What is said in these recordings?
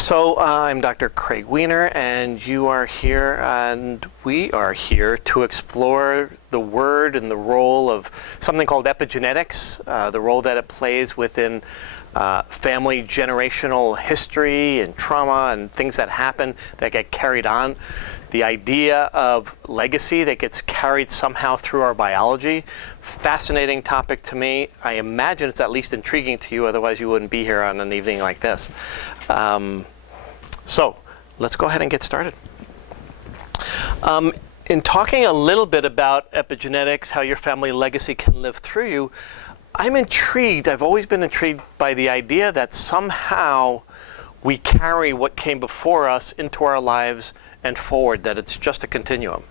So I'm Dr. Craig Weiner, and you are here, and we are here to explore the word and the role of something called epigenetics, the role that it plays within family generational history and trauma and things that happen that get carried on. The idea of legacy that gets carried somehow through our biology. Fascinating topic to me. I imagine it's at least intriguing to you, otherwise you wouldn't be here on an evening like this. So let's go ahead and get started. In talking a little bit about epigenetics, how your family legacy can live through you, I'm intrigued, I've always been intrigued by the idea that somehow we carry what came before us into our lives and forward, that it's just a continuum,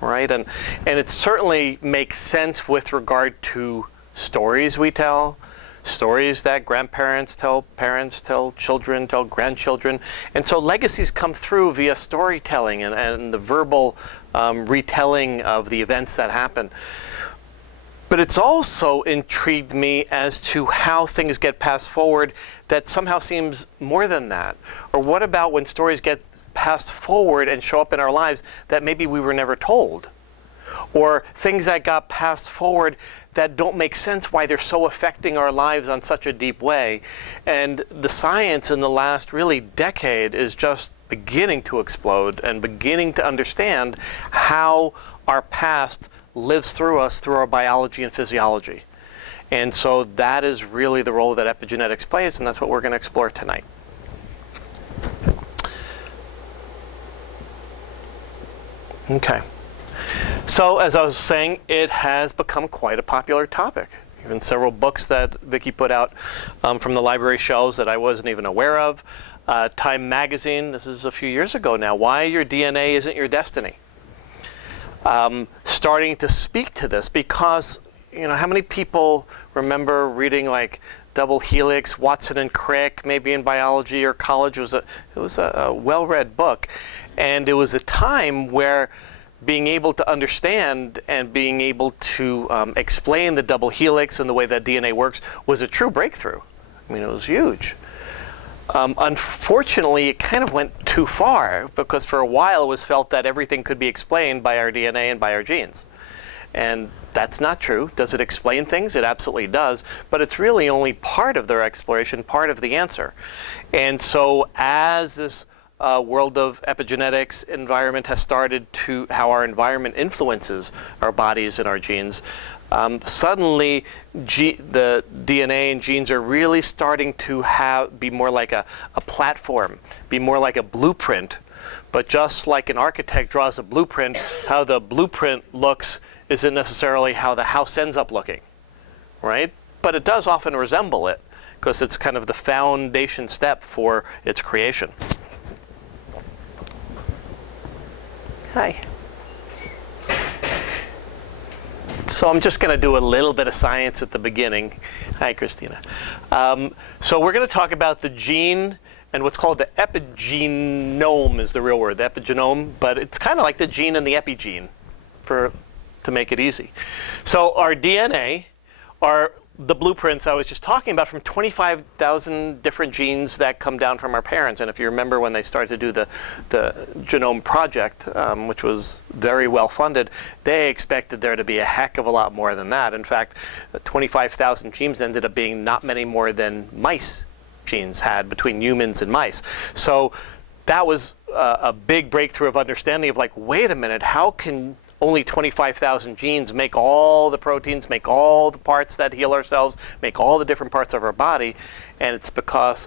right? And it certainly makes sense with regard to stories we tell, stories that grandparents tell, parents tell, children tell, grandchildren. And so legacies come through via storytelling and the verbal retelling of the events that happen. But it's also intrigued me as to how things get passed forward that somehow seems more than that. Or what about when stories get passed forward and show up in our lives that maybe we were never told? Or things that got passed forward that don't make sense why they're so affecting our lives on such a deep way. And the science in the last really decade is just beginning to explode and beginning to understand how our past lives through us, through our biology and physiology. And so that is really the role that epigenetics plays, and that's what we're going to explore tonight. Okay. So as I was saying, it has become quite a popular topic. Even several books that Vicki put out from the library shelves that I wasn't even aware of. Time magazine, this is a few years ago now, Why Your DNA Isn't Your Destiny. Starting to speak to this because, you know, how many people remember reading like Double Helix, Watson and Crick, maybe in biology or college? It was a well-read book. And it was a time where being able to understand and being able to explain the double helix and the way that DNA works was a true breakthrough. I mean, it was huge. Unfortunately, it kind of went too far because for a while it was felt that everything could be explained by our DNA and by our genes. And that's not true. Does it explain things? It absolutely does. But it's really only part of their exploration, part of the answer. And so as this world of epigenetics environment has started to, how our environment influences our bodies and our genes, suddenly the DNA and genes are really starting to be more like a platform, be more like a blueprint. But just like an architect draws a blueprint, how the blueprint looks isn't necessarily how the house ends up looking, right? But it does often resemble it because it's kind of the foundation step for its creation. Hi. So I'm just going to do a little bit of science at the beginning. Hi, Christina. So we're going to talk about the gene and what's called the epigenome is the real word, the epigenome, but it's kind of like the gene and the epigene to make it easy. So our DNA are the blueprints I was just talking about from 25,000 different genes that come down from our parents. And if you remember when they started to do the genome project, which was very well funded, they expected there to be a heck of a lot more than that. In fact, 25,000 genes ended up being not many more than mice genes had between humans and mice. So that was a big breakthrough of understanding of like, wait a minute, how can only 25,000 genes make all the proteins, make all the parts that heal ourselves, make all the different parts of our body? And it's because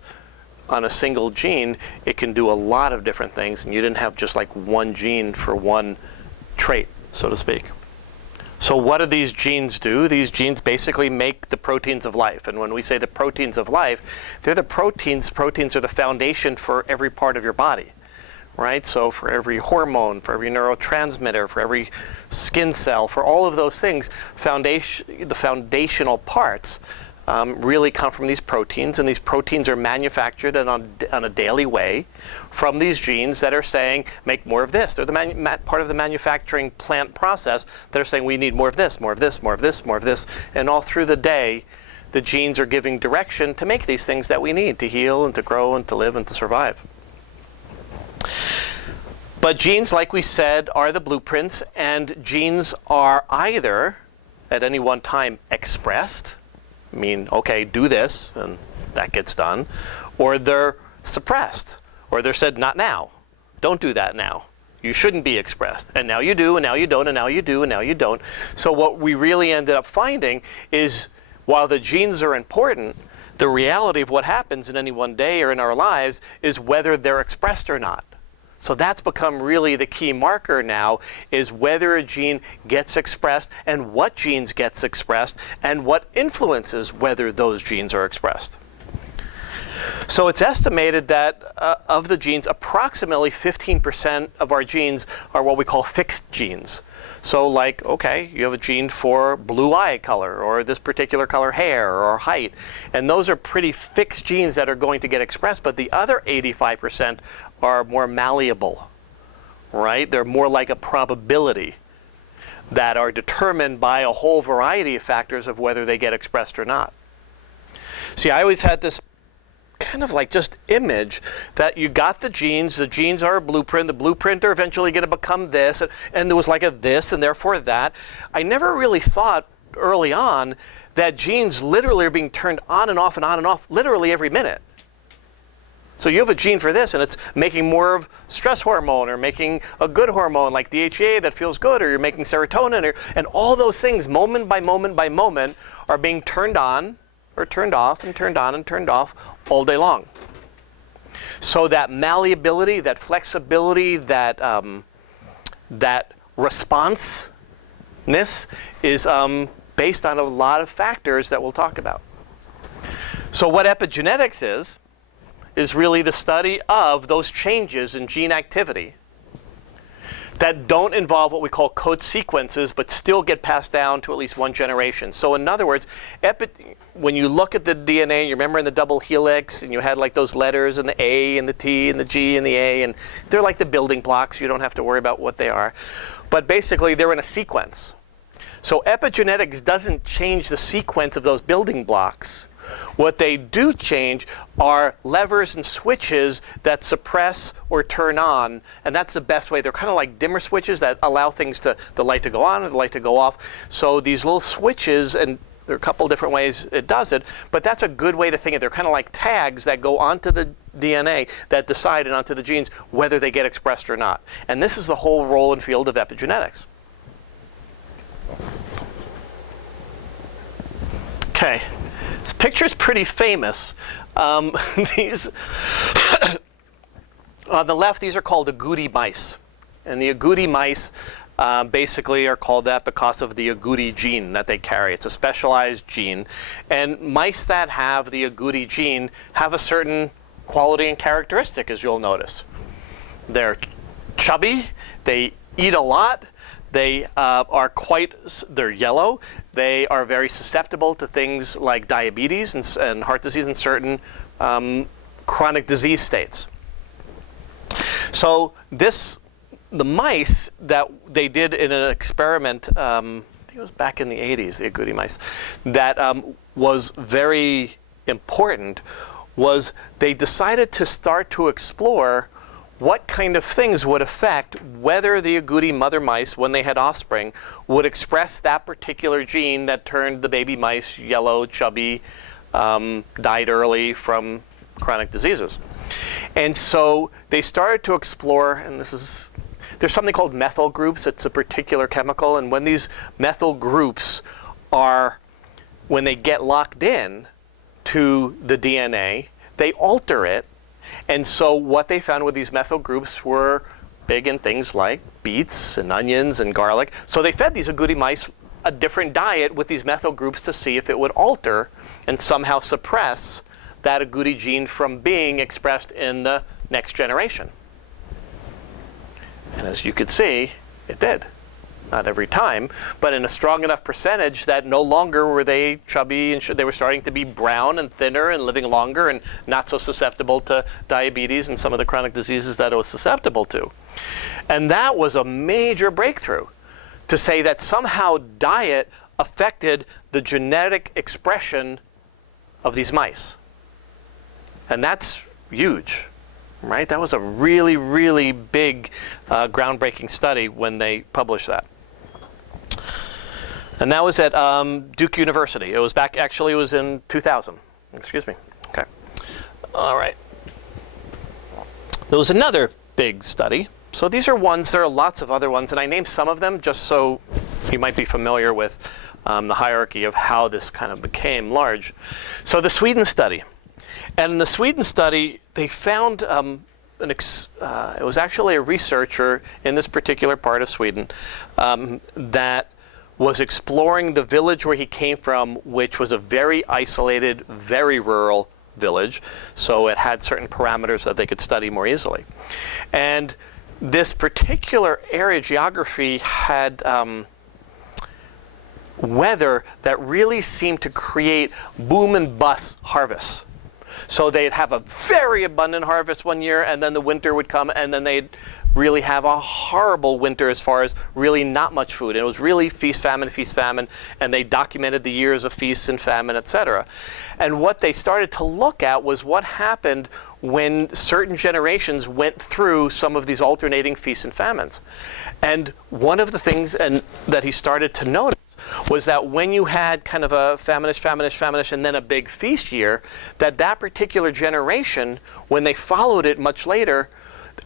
on a single gene, it can do a lot of different things, and you didn't have just like one gene for one trait, so to speak. So what do these genes do? These genes basically make the proteins of life. And when we say the proteins of life, they're the proteins. Proteins are the foundation for every part of your body. Right? So for every hormone, for every neurotransmitter, for every skin cell, for all of those things, the foundational parts really come from these proteins, and these proteins are manufactured on a daily way from these genes that are saying, make more of this. They're the part of the manufacturing plant process that are saying, we need more of this, more of this, more of this, more of this, and all through the day, the genes are giving direction to make these things that we need to heal and to grow and to live and to survive. But genes, like we said, are the blueprints, and genes are either at any one time expressed, mean, okay, do this, and that gets done, or they're suppressed, or they're said, not now, don't do that now. You shouldn't be expressed. And now you do, and now you don't, and now you do, and now you don't. So what we really ended up finding is, while the genes are important, the reality of what happens in any one day or in our lives is whether they're expressed or not. So that's become really the key marker now, is whether a gene gets expressed and what genes gets expressed and what influences whether those genes are expressed. So it's estimated that of the genes, approximately 15% of our genes are what we call fixed genes. So like, okay, you have a gene for blue eye color or this particular color hair or height. And those are pretty fixed genes that are going to get expressed. But the other 85% are more malleable, right? They're more like a probability that are determined by a whole variety of factors of whether they get expressed or not. See, I always had this kind of like just image that you got the genes are a blueprint, the blueprint are eventually going to become this, and there was like a this and therefore that. I never really thought early on that genes literally are being turned on and off and on and off literally every minute. So you have a gene for this, and it's making more of stress hormone or making a good hormone like DHEA that feels good, or you're making serotonin, and all those things moment by moment by moment are being turned on or turned off and turned on and turned off all day long. So that malleability, that flexibility, that responsiveness is based on a lot of factors that we'll talk about. So what epigenetics is really the study of those changes in gene activity that don't involve what we call code sequences, but still get passed down to at least one generation. So in other words, when you look at the DNA, you remember in the double helix, and you had like those letters and the A and the T and the G and the A, and they're like the building blocks. You don't have to worry about what they are. But basically, they're in a sequence. So epigenetics doesn't change the sequence of those building blocks. What they do change are levers and switches that suppress or turn on, and that's the best way. They're kind of like dimmer switches that allow things the light to go on or the light to go off. So these little switches, and there are a couple different ways it does it, but that's a good way to think of it. They're kind of like tags that go onto the DNA that decide, and onto the genes, whether they get expressed or not. And this is the whole role and field of epigenetics. Okay. This picture's pretty famous. These on the left, these are called agouti mice. And the agouti mice basically are called that because of the agouti gene that they carry. It's a specialized gene. And mice that have the agouti gene have a certain quality and characteristic, as you'll notice. They're chubby, they eat a lot, they're yellow. They are very susceptible to things like diabetes and heart disease and certain chronic disease states. So the mice that they did in an experiment, I think it was back in the 80s, the agouti mice, that was very important, was they decided to start to explore what kind of things would affect whether the agouti mother mice, when they had offspring, would express that particular gene that turned the baby mice yellow, chubby, died early from chronic diseases. And so they started to explore, and there's something called methyl groups. It's a particular chemical, and when these methyl groups when they get locked in to the DNA, they alter it. And so what they found with these methyl groups were big in things like beets and onions and garlic. So they fed these agouti mice a different diet with these methyl groups to see if it would alter and somehow suppress that agouti gene from being expressed in the next generation. And as you could see, it did. Not every time, but in a strong enough percentage that no longer were they chubby, and they were starting to be brown and thinner and living longer and not so susceptible to diabetes and some of the chronic diseases that it was susceptible to. And that was a major breakthrough, to say that somehow diet affected the genetic expression of these mice. And that's huge, right? That was a really, really big, groundbreaking study when they published that. And that was at Duke University. It was back, actually, it was in 2000. Excuse me. Okay. All right. There was another big study. So these are ones, there are lots of other ones, and I named some of them just so you might be familiar with the hierarchy of how this kind of became large. So the Sweden study. And in the Sweden study, they found, it was actually a researcher in this particular part of Sweden that was exploring the village where he came from, which was a very isolated, very rural village. So it had certain parameters that they could study more easily. And this particular area, geography, had weather that really seemed to create boom and bust harvests. So they'd have a very abundant harvest one year, and then the winter would come, and then they'd really have a horrible winter as far as really not much food. And it was really feast, famine, and they documented the years of feasts and famine, etc. And what they started to look at was what happened when certain generations went through some of these alternating feasts and famines. And one of the things that he started to notice was that when you had kind of a faminish, and then a big feast year, that particular generation, when they followed it much later,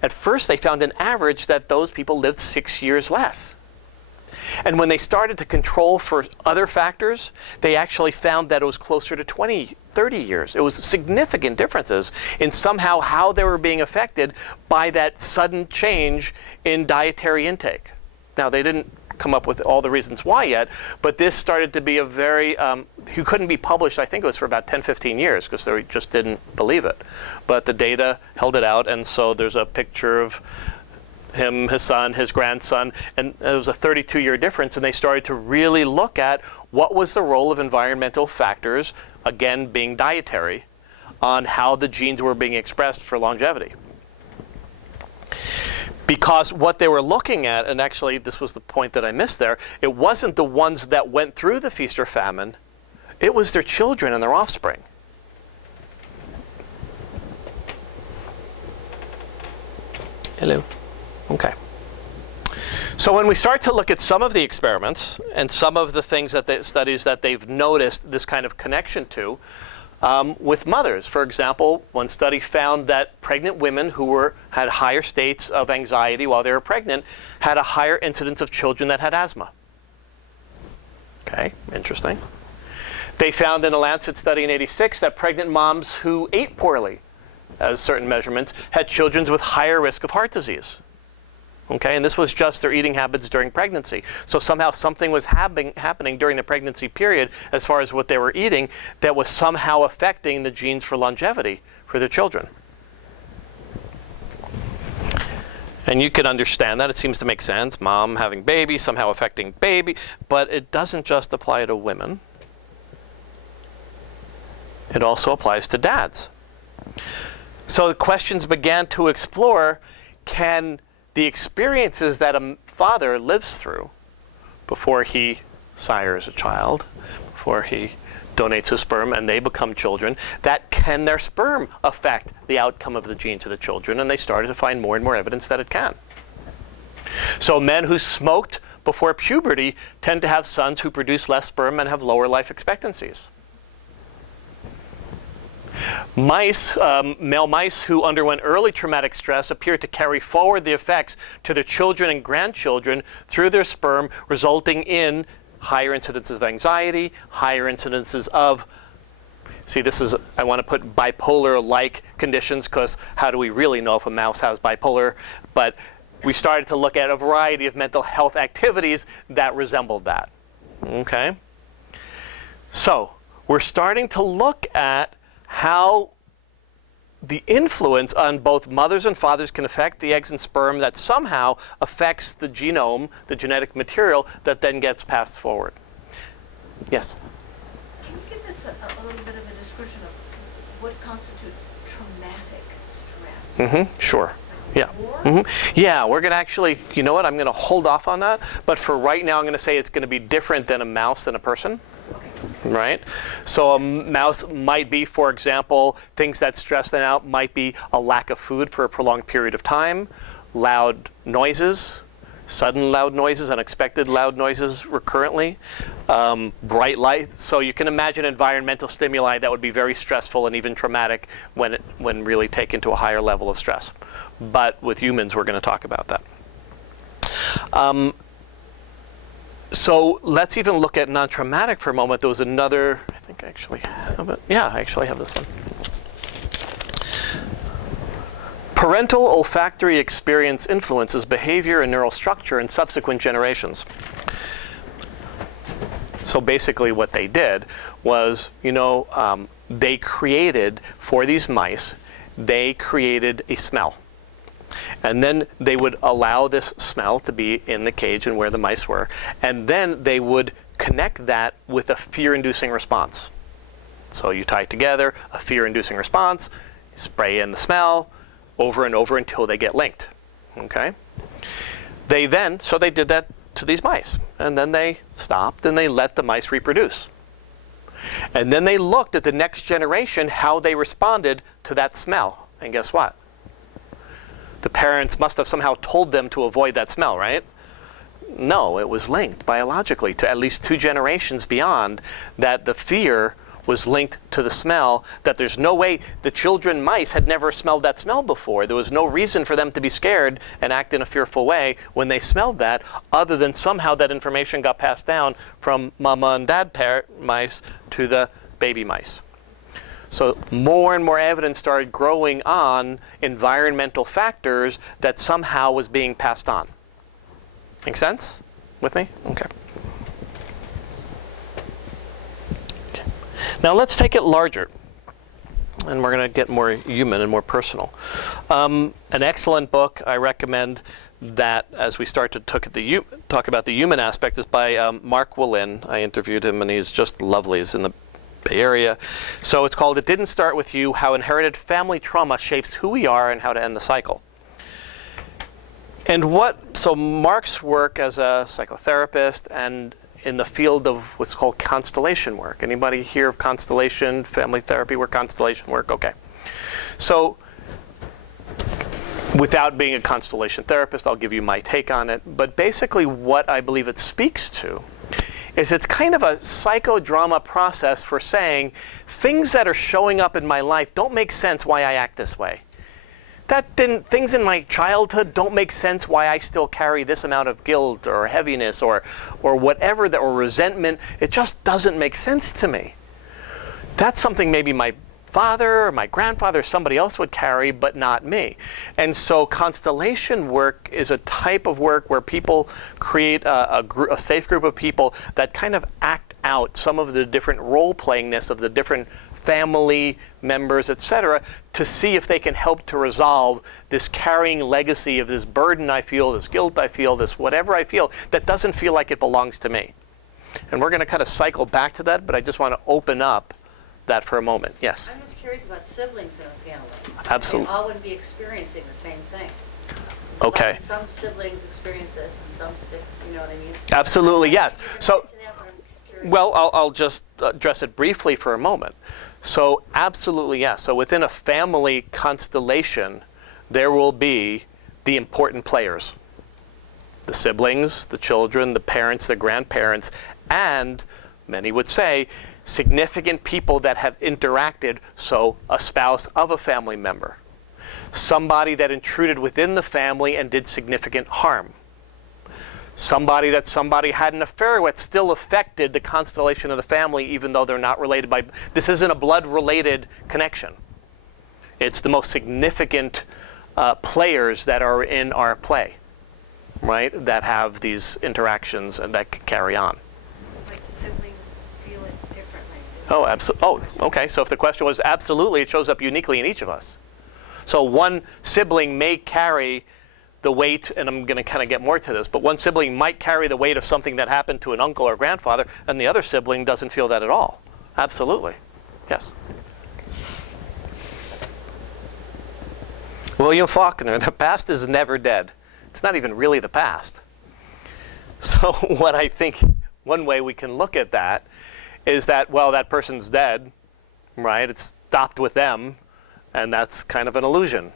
at first they found an average that those people lived 6 years less. And when they started to control for other factors, they actually found that it was closer to 20, 30 years. It was significant differences in somehow how they were being affected by that sudden change in dietary intake. Now, they didn't come up with all the reasons why yet, but this started to be a very, he couldn't be published, I think it was for about 10, 15 years, because they just didn't believe it. But the data held it out, and so there's a picture of him, his son, his grandson, and it was a 32-year difference, and they started to really look at what was the role of environmental factors, again being dietary, on how the genes were being expressed for longevity. Because what they were looking at, and actually this was the point that I missed there, it wasn't the ones that went through the feast or famine, it was their children and their offspring. Hello. Okay. So when we start to look at some of the experiments and some of the things that studies that they've noticed this kind of connection to, with mothers. For example, one study found that pregnant women who had higher states of anxiety while they were pregnant had a higher incidence of children that had asthma. Okay, interesting. They found in a Lancet study in '86 that pregnant moms who ate poorly, as certain measurements, had children with higher risk of heart disease. Okay, and this was just their eating habits during pregnancy. So somehow something was happening during the pregnancy period as far as what they were eating that was somehow affecting the genes for longevity for their children. And you can understand that. It seems to make sense. Mom having baby, somehow affecting baby. But it doesn't just apply to women. It also applies to dads. So the questions began to explore, can the experiences that a father lives through before he sires a child, before he donates his sperm and they become children, that can their sperm affect the outcome of the gene to the children? And they started to find more and more evidence that it can. So men who smoked before puberty tend to have sons who produce less sperm and have lower life expectancies. Mice, male mice who underwent early traumatic stress appear to carry forward the effects to their children and grandchildren through their sperm, resulting in higher incidences of anxiety, higher incidences of, see, this is, I want to put bipolar-like conditions, because how do we really know if a mouse has bipolar? But we started to look at a variety of mental health activities that resembled that. Okay? So, we're starting to look at how the influence on both mothers and fathers can affect the eggs and sperm that somehow affects the genome, the genetic material that then gets passed forward. Yes? Can you give us a little bit of a description of what constitutes traumatic stress? Sure. Yeah. Yeah, we're going to actually, you know what, I'm going to hold off on that. But for right now, I'm going to say it's going to be different than a mouse than a person. Okay. right? So a mouse might be, for example, things that stress them out might be a lack of food for a prolonged period of time, loud noises, sudden loud noises, unexpected loud noises recurrently, bright light. So you can imagine environmental stimuli that would be very stressful and even traumatic when really taken to a higher level of stress. But with humans, we're going to talk about that. So let's even look at non-traumatic for a moment. There was another, I think I actually have it. Yeah, I actually have this one. Parental olfactory experience influences behavior and neural structure in subsequent generations. So basically what they did was, they created, for these mice, they created a smell. And then they would allow this smell to be in the cage and where the mice were. And then they would connect that with a fear-inducing response. So you tie it together, a fear-inducing response, spray in the smell, over and over until they get linked. Okay? So they did that to these mice. And then they stopped and they let the mice reproduce. And then they looked at the next generation, how they responded to that smell. And guess what? The parents must have somehow told them to avoid that smell, right? No, it was linked biologically to at least 2 generations beyond, that the fear was linked to the smell, that there's no way the children mice had never smelled that smell before. There was no reason for them to be scared and act in a fearful way when they smelled that, other than somehow that information got passed down from mama and dad mice to the baby mice. So more and more evidence started growing on environmental factors that somehow was being passed on. Make sense with me? Okay. Now let's take it larger, and we're going to get more human and more personal. An excellent book I recommend that as we start to talk about the human aspect is by Mark Wallin. I interviewed him and he's just lovely. He's in the Bay Area. So it's called It Didn't Start With You, How Inherited Family Trauma Shapes Who We Are and How to End the Cycle. And so Mark's work as a psychotherapist and in the field of what's called constellation work. Anybody hear of constellation, family therapy work, constellation work? Okay. So without being a constellation therapist, I'll give you my take on it. But basically what I believe it speaks to is it's kind of a psychodrama process for saying things that are showing up in my life don't make sense why I act this way. Things in my childhood don't make sense why I still carry this amount of guilt or heaviness or whatever, or resentment. It just doesn't make sense to me. That's something maybe my father or my grandfather or somebody else would carry, but not me. And so constellation work is a type of work where people create a safe group of people that kind of act out some of the different role-playingness of the different family members, etc., to see if they can help to resolve this carrying legacy of this burden I feel, this guilt I feel, this whatever I feel that doesn't feel like it belongs to me. And we're going to kind of cycle back to that, but I just want to open up that for a moment. Yes? I'm just curious about siblings in a family. Absolutely. They all wouldn't be experiencing the same thing. Okay. Like some siblings experience this and some, you know what I mean? Absolutely, yes. So, Well, well, I'll just address it briefly for a moment. So absolutely, yes. So within a family constellation, there will be the important players. The siblings, the children, the parents, the grandparents, and many would say significant people that have interacted, so a spouse of a family member. Somebody that intruded within the family and did significant harm. Somebody that somebody had an affair with still affected the constellation of the family, even though they're not related by... This isn't a blood-related connection. It's the most significant players that are in our play, right? That have these interactions and that carry on. like siblings feel it differently. Oh, absolutely. Oh, okay. So if the question was absolutely, it shows up uniquely in each of us. So one sibling may carry the weight, and I'm going to kind of get more to this, but one sibling might carry the weight of something that happened to an uncle or grandfather, and the other sibling doesn't feel that at all. Absolutely. Yes? William Faulkner, the past is never dead. It's not even really the past. So what I think, one way we can look at that is that, well, that person's dead, right? It's stopped with them, and that's kind of an illusion.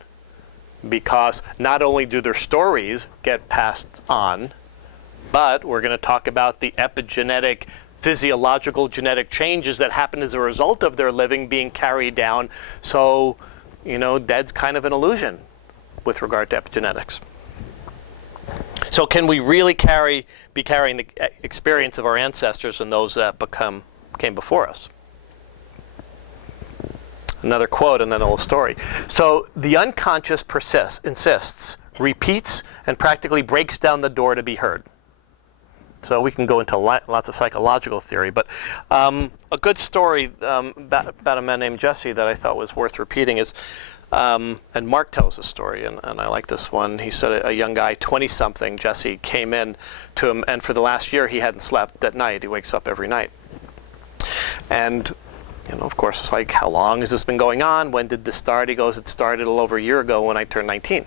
Because not only do their stories get passed on, but we're going to talk about the epigenetic, physiological genetic changes that happen as a result of their living being carried down. So, dead's kind of an illusion with regard to epigenetics. So can we really be carrying the experience of our ancestors and those that came before us? Another quote and then a little story. So the unconscious insists, repeats, and practically breaks down the door to be heard. So we can go into lots of psychological theory, but a good story about a man named Jesse that I thought was worth repeating is, and Mark tells the story, and I like this one. He said a young guy, 20-something, Jesse, came in to him, and for the last year he hadn't slept at night. He wakes up every night. And, of course, it's like, how long has this been going on? When did this start? He goes, it started a little over a year ago when I turned 19.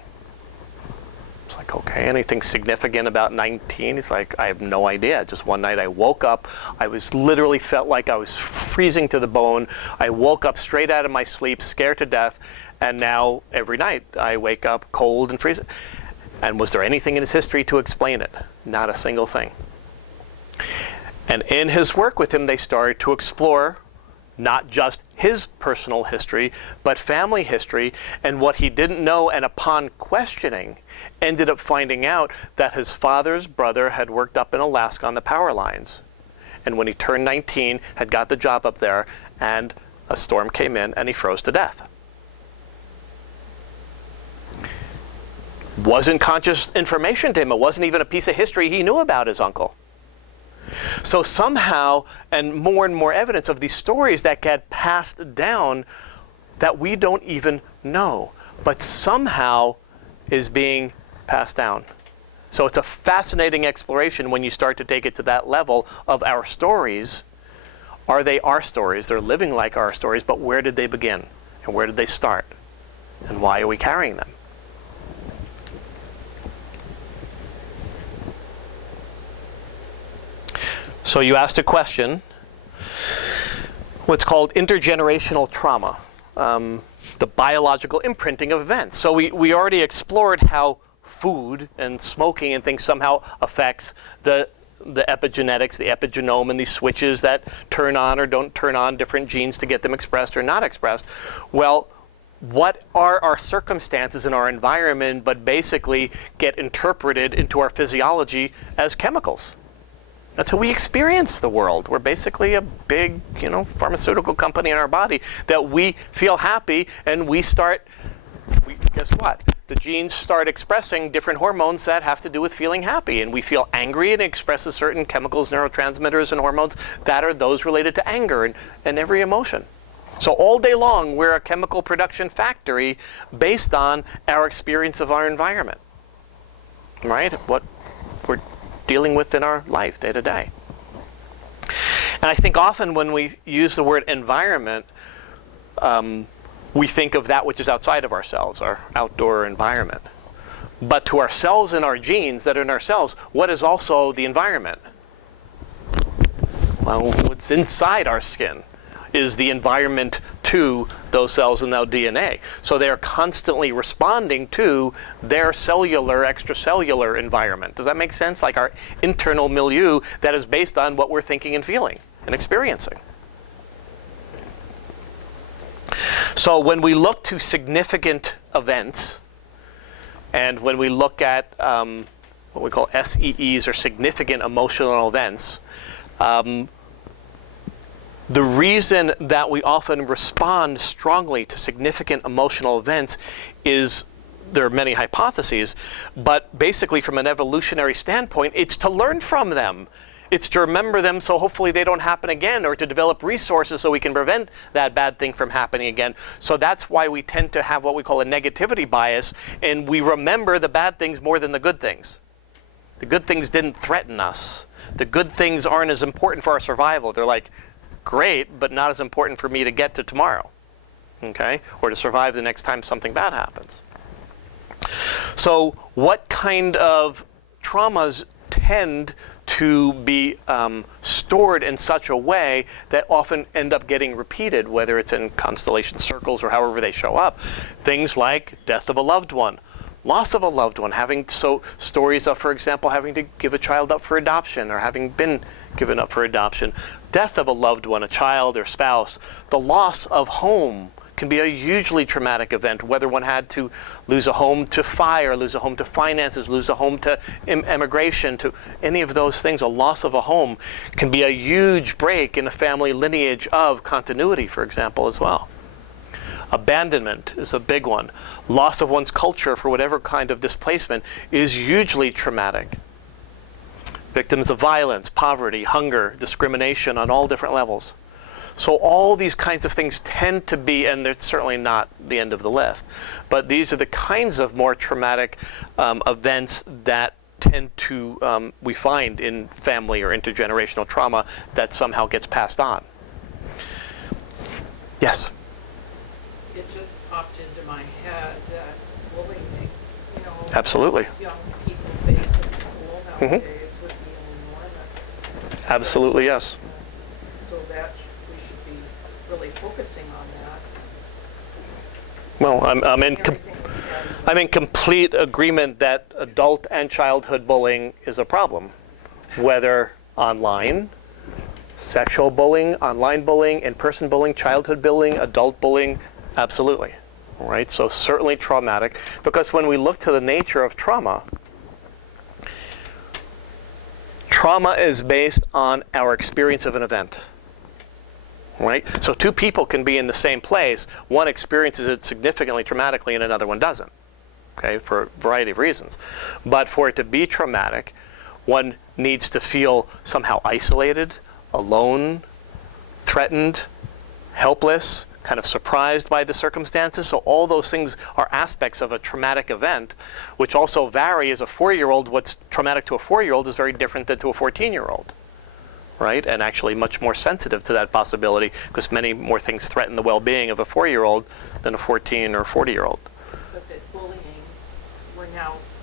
It's like, okay, anything significant about 19? He's like, I have no idea. Just one night I woke up. I literally felt like I was freezing to the bone. I woke up straight out of my sleep, scared to death. And now every night I wake up cold and freezing. And was there anything in his history to explain it? Not a single thing. And in his work with him, they started to explore not just his personal history, but family history and what he didn't know, and upon questioning, ended up finding out that his father's brother had worked up in Alaska on the power lines. And when he turned 19, had got the job up there, and a storm came in and he froze to death. Wasn't conscious information to him. It wasn't even a piece of history he knew about his uncle. So somehow, and more evidence of these stories that get passed down that we don't even know, but somehow is being passed down. So it's a fascinating exploration when you start to take it to that level of our stories. Are they our stories? They're living like our stories, but where did they begin? And where did they start? And why are we carrying them? So you asked a question, what's called intergenerational trauma, the biological imprinting of events. So we already explored how food and smoking and things somehow affects the epigenetics, the epigenome, and these switches that turn on or don't turn on different genes to get them expressed or not expressed. Well, what are our circumstances in our environment, but basically get interpreted into our physiology as chemicals? That's how we experience the world. We're basically a big, pharmaceutical company in our body that we feel happy, and guess what? The genes start expressing different hormones that have to do with feeling happy. And we feel angry, and it expresses certain chemicals, neurotransmitters, and hormones that are those related to anger and every emotion. So all day long, we're a chemical production factory based on our experience of our environment, right? What we're dealing with in our life day to day. And I think often when we use the word environment, we think of that which is outside of ourselves, our outdoor environment. But to ourselves and our genes that are in ourselves, what is also the environment? Well, what's inside our skin is the environment to those cells in our DNA. So they're constantly responding to their cellular, extracellular environment. Does that make sense? Like our internal milieu that is based on what we're thinking and feeling and experiencing. So when we look to significant events, and when we look at what we call SEEs, or significant emotional events, the reason that we often respond strongly to significant emotional events is, there are many hypotheses, but basically from an evolutionary standpoint, it's to learn from them. It's to remember them so hopefully they don't happen again, or to develop resources so we can prevent that bad thing from happening again. So that's why we tend to have what we call a negativity bias, and we remember the bad things more than the good things. The good things didn't threaten us. The good things aren't as important for our survival. They're like, great, but not as important for me to get to tomorrow, okay? Or to survive the next time something bad happens. So what kind of traumas tend to be stored in such a way that often end up getting repeated, whether it's in constellation circles or however they show up. Things like death of a loved one, loss of a loved one, stories of, for example, having to give a child up for adoption or having been given up for adoption, death of a loved one, a child or spouse, the loss of home can be a hugely traumatic event, whether one had to lose a home to fire, lose a home to finances, lose a home to emigration, to any of those things. A loss of a home can be a huge break in a family lineage of continuity, for example, as well. Abandonment is a big one. Loss of one's culture for whatever kind of displacement is hugely traumatic. Victims of violence, poverty, hunger, discrimination on all different levels. So all these kinds of things tend to be, and they're certainly not the end of the list, but these are the kinds of more traumatic events that tend to, we find in family or intergenerational trauma that somehow gets passed on. Yes? It just popped into my head that bullying, Absolutely. young people face in school nowadays would be enormous. Absolutely, yes. So that we should be really focusing on that. Well, I'm in complete agreement that adult and childhood bullying is a problem, whether online, sexual bullying, online bullying, in-person bullying, childhood bullying, adult bullying, absolutely. All right, so certainly traumatic, because when we look to the nature of trauma, trauma is based on our experience of an event. Right? So two people can be in the same place. One experiences it significantly traumatically and another one doesn't. Okay, for a variety of reasons. But for it to be traumatic, one needs to feel somehow isolated, alone, threatened, helpless, kind of surprised by the circumstances. So all those things are aspects of a traumatic event, which also vary. As a 4-year-old, what's traumatic to a 4-year-old is very different than to a 14-year-old. Right? And actually much more sensitive to that possibility, because many more things threaten the well-being of a 4-year-old than a 14 or 40-year-old. But that bullying,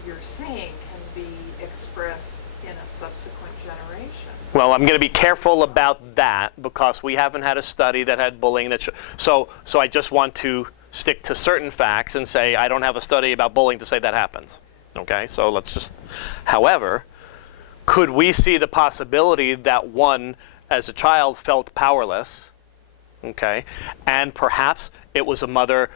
you're saying, can be expressed in a subsequent generation. Well, I'm going to be careful about that, because we haven't had a study that had bullying that so I just want to stick to certain facts and say I don't have a study about bullying to say that happens. Okay? So let's just, however, could we see the possibility that one, as a child, felt powerless, okay, and perhaps it was a mother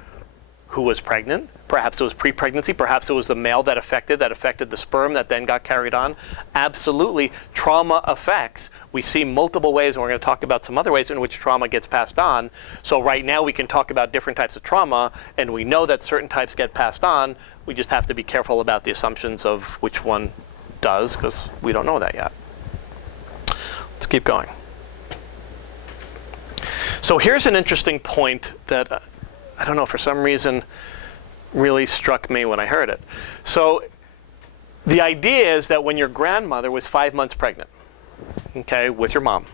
who was pregnant, perhaps it was pre-pregnancy, perhaps it was the male that affected the sperm that then got carried on? Absolutely, trauma affects. We see multiple ways, and we're going to talk about some other ways in which trauma gets passed on. So right now we can talk about different types of trauma, and we know that certain types get passed on. We just have to be careful about the assumptions of which one does, because we don't know that yet. Let's keep going. So here's an interesting point that I don't know, for some reason really struck me when I heard it. So the idea is that when your grandmother was 5 months pregnant, okay, with your mom,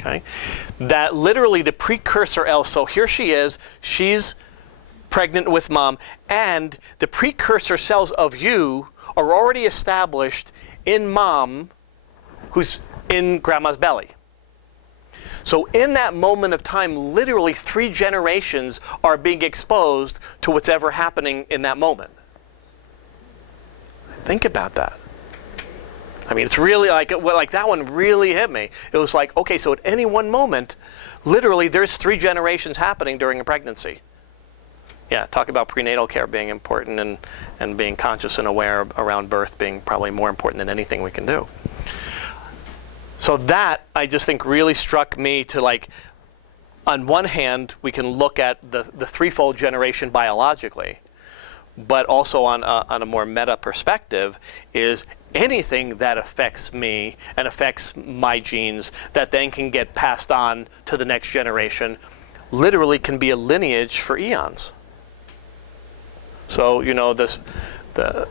okay, that literally the precursor else, so here she is, she's pregnant with mom, and the precursor cells of you are already established in mom, who's in grandma's belly. So in that moment of time, literally 3 generations are being exposed to what's ever happening in that moment. Think about that. I mean, it's really like that one really hit me. It was like, okay, so at any one moment, literally there's 3 generations happening during a pregnancy. Yeah, talk about prenatal care being important and being conscious and aware around birth being probably more important than anything we can do. So that, I just think, really struck me to, like, on one hand, we can look at the threefold generation biologically, but also on a more meta perspective is anything that affects me and affects my genes that then can get passed on to the next generation literally can be a lineage for eons. So, you know, the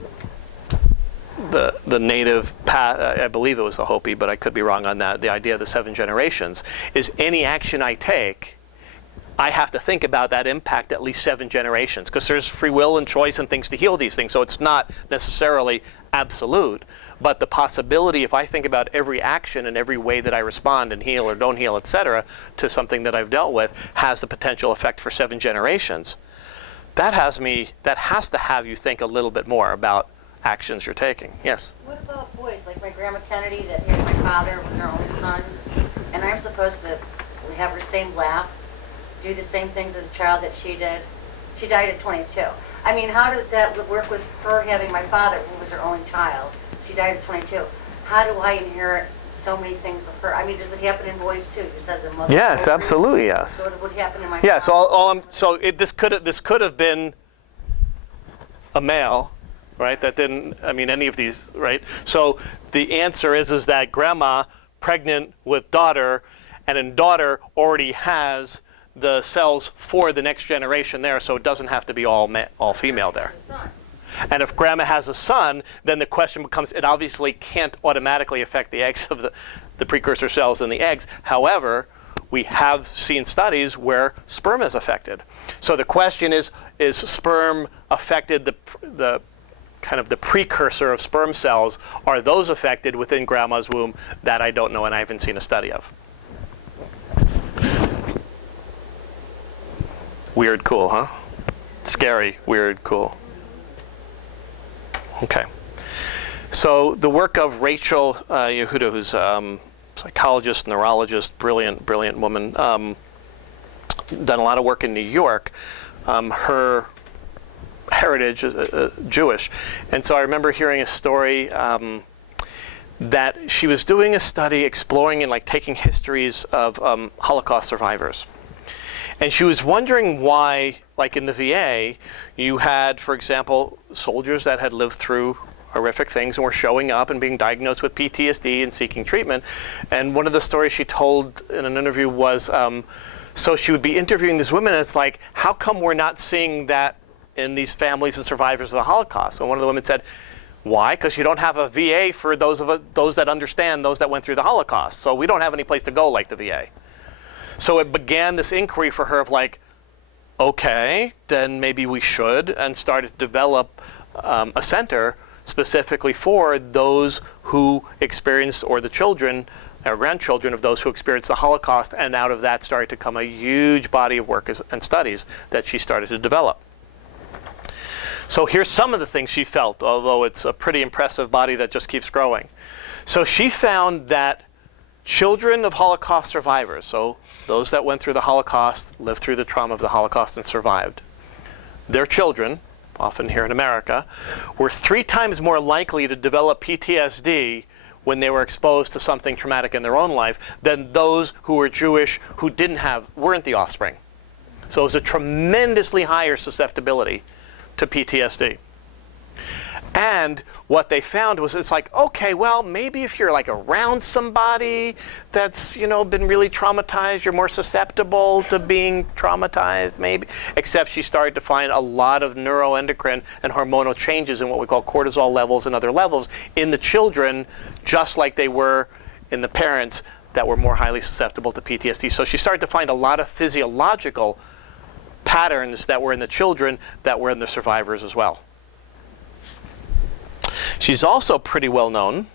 native path, I believe it was the Hopi, but I could be wrong on that, the idea of the 7 generations is any action I take I have to think about that impact at least 7 generations, because there's free will and choice and things to heal these things. So it's not necessarily absolute, but the possibility, if I think about every action and every way that I respond and heal or don't heal, etc., to something that I've dealt with, has the potential effect for 7 generations. That has to have you think a little bit more about actions you're taking. Yes? What about boys? Like my Grandma Kennedy that had my father was her only son, and I'm supposed to have her same laugh, do the same things as a child that she did. She died at 22. I mean, how does that work with her having my father, who was her only child? She died at 22. How do I inherit so many things of her? I mean, does it happen in boys too? You said the mother. Yes, absolutely, yes. So it would happen in my Yeah, father. this could have been a male, right? That didn't, I mean, any of these, right? So the answer is that grandma pregnant with daughter, and in daughter already has the cells for the next generation there, so it doesn't have to be all female there. The son. And if grandma has a son, then the question becomes, it obviously can't automatically affect the eggs of the precursor cells in the eggs. However, we have seen studies where sperm is affected. So the question is sperm affected the kind of the precursor of sperm cells? Are those affected within grandma's womb? That I don't know, and I haven't seen a study of. Weird, cool, huh? Scary, weird, cool. Okay. So the work of Rachel Yehuda, who's a psychologist, neurologist, brilliant woman, done a lot of work in New York. Her heritage is Jewish. And so I remember hearing a story that she was doing a study exploring and taking histories of Holocaust survivors. And she was wondering why, like in the VA, you had, for example, soldiers that had lived through horrific things and were showing up and being diagnosed with PTSD and seeking treatment. And one of the stories she told in an interview was, so she would be interviewing these women, and it's like, how come we're not seeing that in these families and survivors of the Holocaust? And one of the women said, why? Because you don't have a VA for those that understand those that went through the Holocaust. So we don't have any place to go like the VA. So it began this inquiry for her of okay, then maybe we should, and started to develop a center specifically for those who experienced, or the children or grandchildren of those who experienced the Holocaust, and out of that started to come a huge body of work and studies that she started to develop. So here's some of the things she felt, although it's a pretty impressive body that just keeps growing. So she found that children of Holocaust survivors, so those that went through the Holocaust, lived through the trauma of the Holocaust and survived, their children, often here in America, were 3 times more likely to develop PTSD when they were exposed to something traumatic in their own life than those who were Jewish who weren't the offspring. So it was a tremendously higher susceptibility to PTSD. And what they found was, it's okay, well, maybe if you're around somebody that's, been really traumatized, you're more susceptible to being traumatized, maybe. Except she started to find a lot of neuroendocrine and hormonal changes in what we call cortisol levels and other levels in the children, just like they were in the parents that were more highly susceptible to PTSD. So she started to find a lot of physiological patterns that were in the children that were in the survivors as well. She's also pretty well known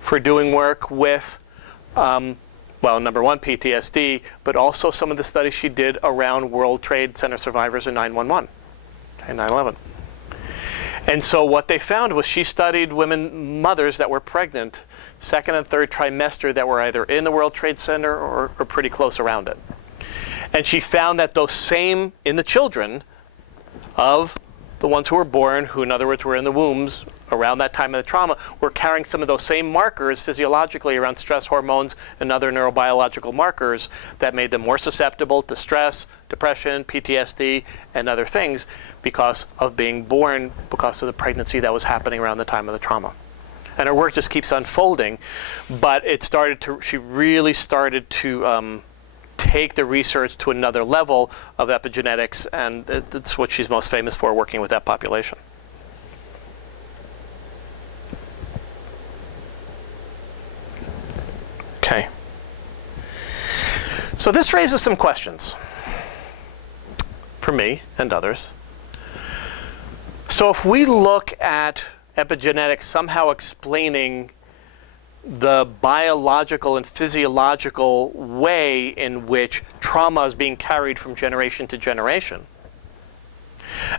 for doing work with, number one, PTSD, but also some of the studies she did around World Trade Center survivors in 9/11 and 9/11. And so what they found was she studied mothers that were pregnant, 2nd and 3rd trimester, that were either in the World Trade Center or pretty close around it. And she found that those same, in the children of the ones who were born, who in other words were in the wombs around that time of the trauma, were carrying some of those same markers physiologically around stress hormones and other neurobiological markers that made them more susceptible to stress, depression, PTSD, and other things because of being born, because of the pregnancy that was happening around the time of the trauma. And her work just keeps unfolding, but she really started to take the research to another level of epigenetics, and that's what she's most famous for, working with that population. Okay. So this raises some questions for me and others. So if we look at epigenetics somehow explaining the biological and physiological way in which trauma is being carried from generation to generation,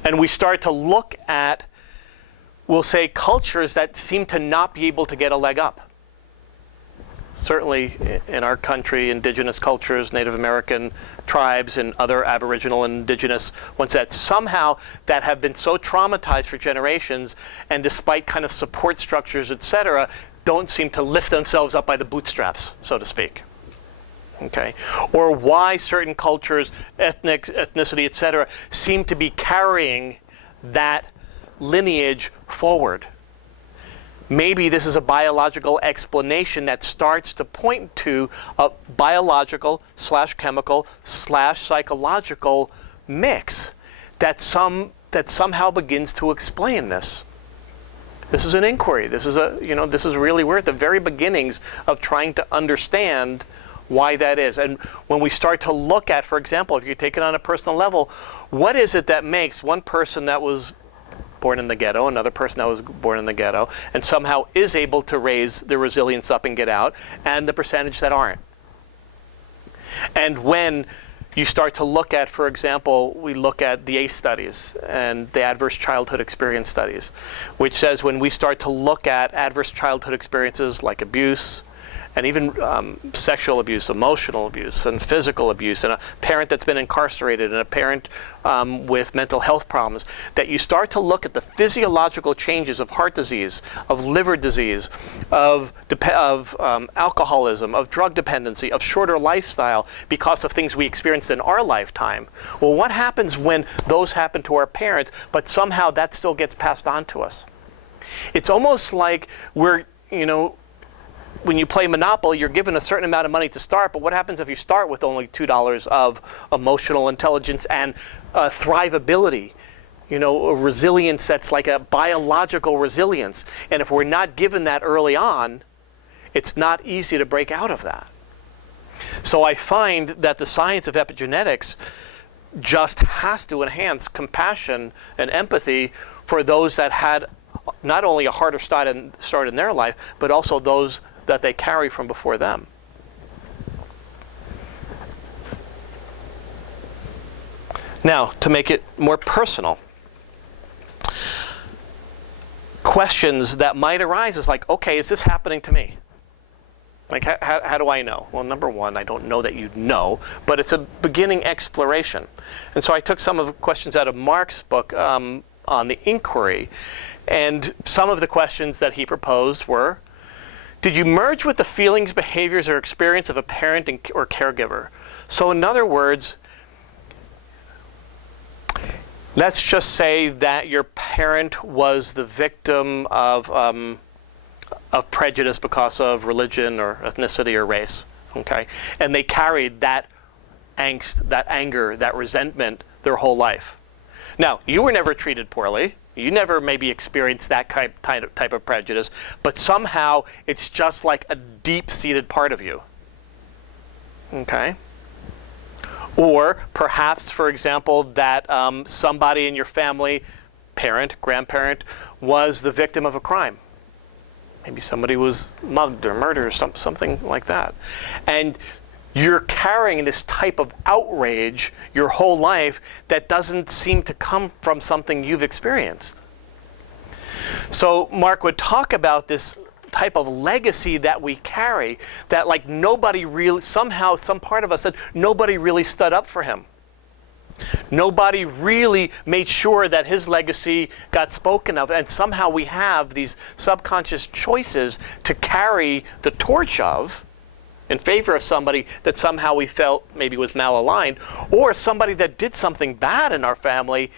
and we start to look at, we'll say, cultures that seem to not be able to get a leg up. Certainly in our country, indigenous cultures, Native American tribes, and other Aboriginal and indigenous ones that somehow that have been so traumatized for generations, and despite kind of support structures, etc., don't seem to lift themselves up by the bootstraps, so to speak. Okay? Or why certain cultures, ethnicity, etc., seem to be carrying that lineage forward. Maybe this is a biological explanation that starts to point to a biological / chemical / psychological mix that somehow begins to explain this. This is an inquiry. This is really, we're at the very beginnings of trying to understand why that is. And when we start to look at, for example, if you take it on a personal level, what is it that makes one person that was born in the ghetto, another person that was born in the ghetto, and somehow is able to raise their resilience up and get out, and the percentage that aren't? And when you start to look at, for example, we look at the ACE studies and the adverse childhood experience studies, which says when we start to look at adverse childhood experiences like abuse, and even sexual abuse, emotional abuse, and physical abuse, and a parent that's been incarcerated, and a parent with mental health problems, that you start to look at the physiological changes of heart disease, of liver disease, of alcoholism, of drug dependency, of shorter lifestyle because of things we experienced in our lifetime. Well, what happens when those happen to our parents, but somehow that still gets passed on to us? It's almost like we're, when you play Monopoly, you're given a certain amount of money to start, but what happens if you start with only $2 of emotional intelligence and thrivability, a resilience that's like a biological resilience? And if we're not given that early on, it's not easy to break out of that. So I find that the science of epigenetics just has to enhance compassion and empathy for those that had not only a harder start in their life, but also those that they carry from before them. Now, to make it more personal, questions that might arise is like, okay, is this happening to me? Like, how do I know? Well, number one, I don't know that you know, but it's a beginning exploration. And so I took some of the questions out of Mark's book on the inquiry, and some of the questions that he proposed were, did you merge with the feelings, behaviors, or experience of a parent or caregiver? So in other words, let's just say that your parent was the victim of prejudice because of religion or ethnicity or race, okay? And they carried that angst, that anger, that resentment their whole life. Now, you were never treated poorly. You never maybe experienced that type of prejudice, but somehow it's just like a deep-seated part of you, okay? Or perhaps, for example, that somebody in your family, parent, grandparent, was the victim of a crime. Maybe somebody was mugged or murdered or something like that. And you're carrying this type of outrage your whole life that doesn't seem to come from something you've experienced. So Mark would talk about this type of legacy that we carry, that like nobody really, somehow some part of us said nobody really stood up for him. Nobody really made sure that his legacy got spoken of, and somehow we have these subconscious choices to carry the torch of in favor of somebody that somehow we felt maybe was malaligned, or somebody that did something bad in our family,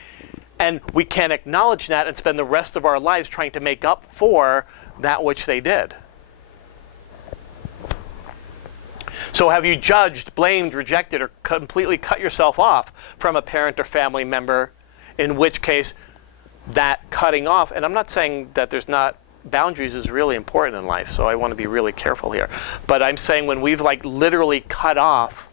and we can't acknowledge that and spend the rest of our lives trying to make up for that which they did. So have you judged, blamed, rejected, or completely cut yourself off from a parent or family member, in which case that cutting off, and I'm not saying that there's not, boundaries is really important in life, so I want to be really careful here. But I'm saying when we've like literally cut off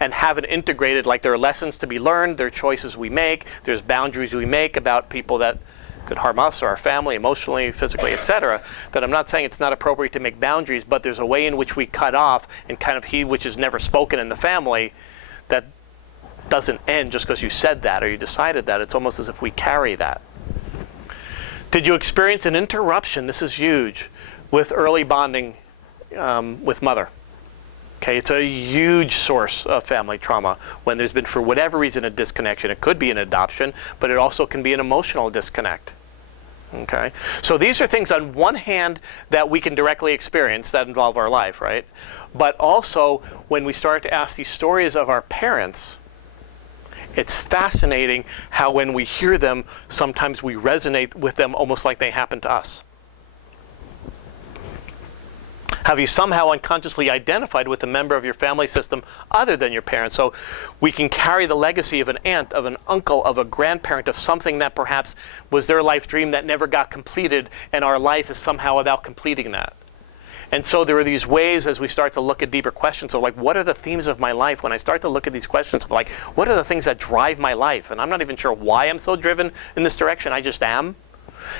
and have it integrated, like there are lessons to be learned, there are choices we make, there's boundaries we make about people that could harm us or our family, emotionally, physically, etc. That I'm not saying it's not appropriate to make boundaries, but there's a way in which we cut off and kind of he which is never spoken in the family that doesn't end just because you said that or you decided that. It's almost as if we carry that. Did you experience an interruption, this is huge, with early bonding with mother? Okay, it's a huge source of family trauma when there's been, for whatever reason, a disconnection. It could be an adoption, but it also can be an emotional disconnect. Okay, so these are things on one hand that we can directly experience that involve our life, right? But also when we start to ask these stories of our parents, it's fascinating how when we hear them, sometimes we resonate with them almost like they happened to us. Have you somehow unconsciously identified with a member of your family system other than your parents? So we can carry the legacy of an aunt, of an uncle, of a grandparent, of something that perhaps was their life dream that never got completed, and our life is somehow about completing that. And so there are these ways as we start to look at deeper questions of like, what are the themes of my life? When I start to look at these questions of like, what are the things that drive my life? And I'm not even sure why I'm so driven in this direction, I just am.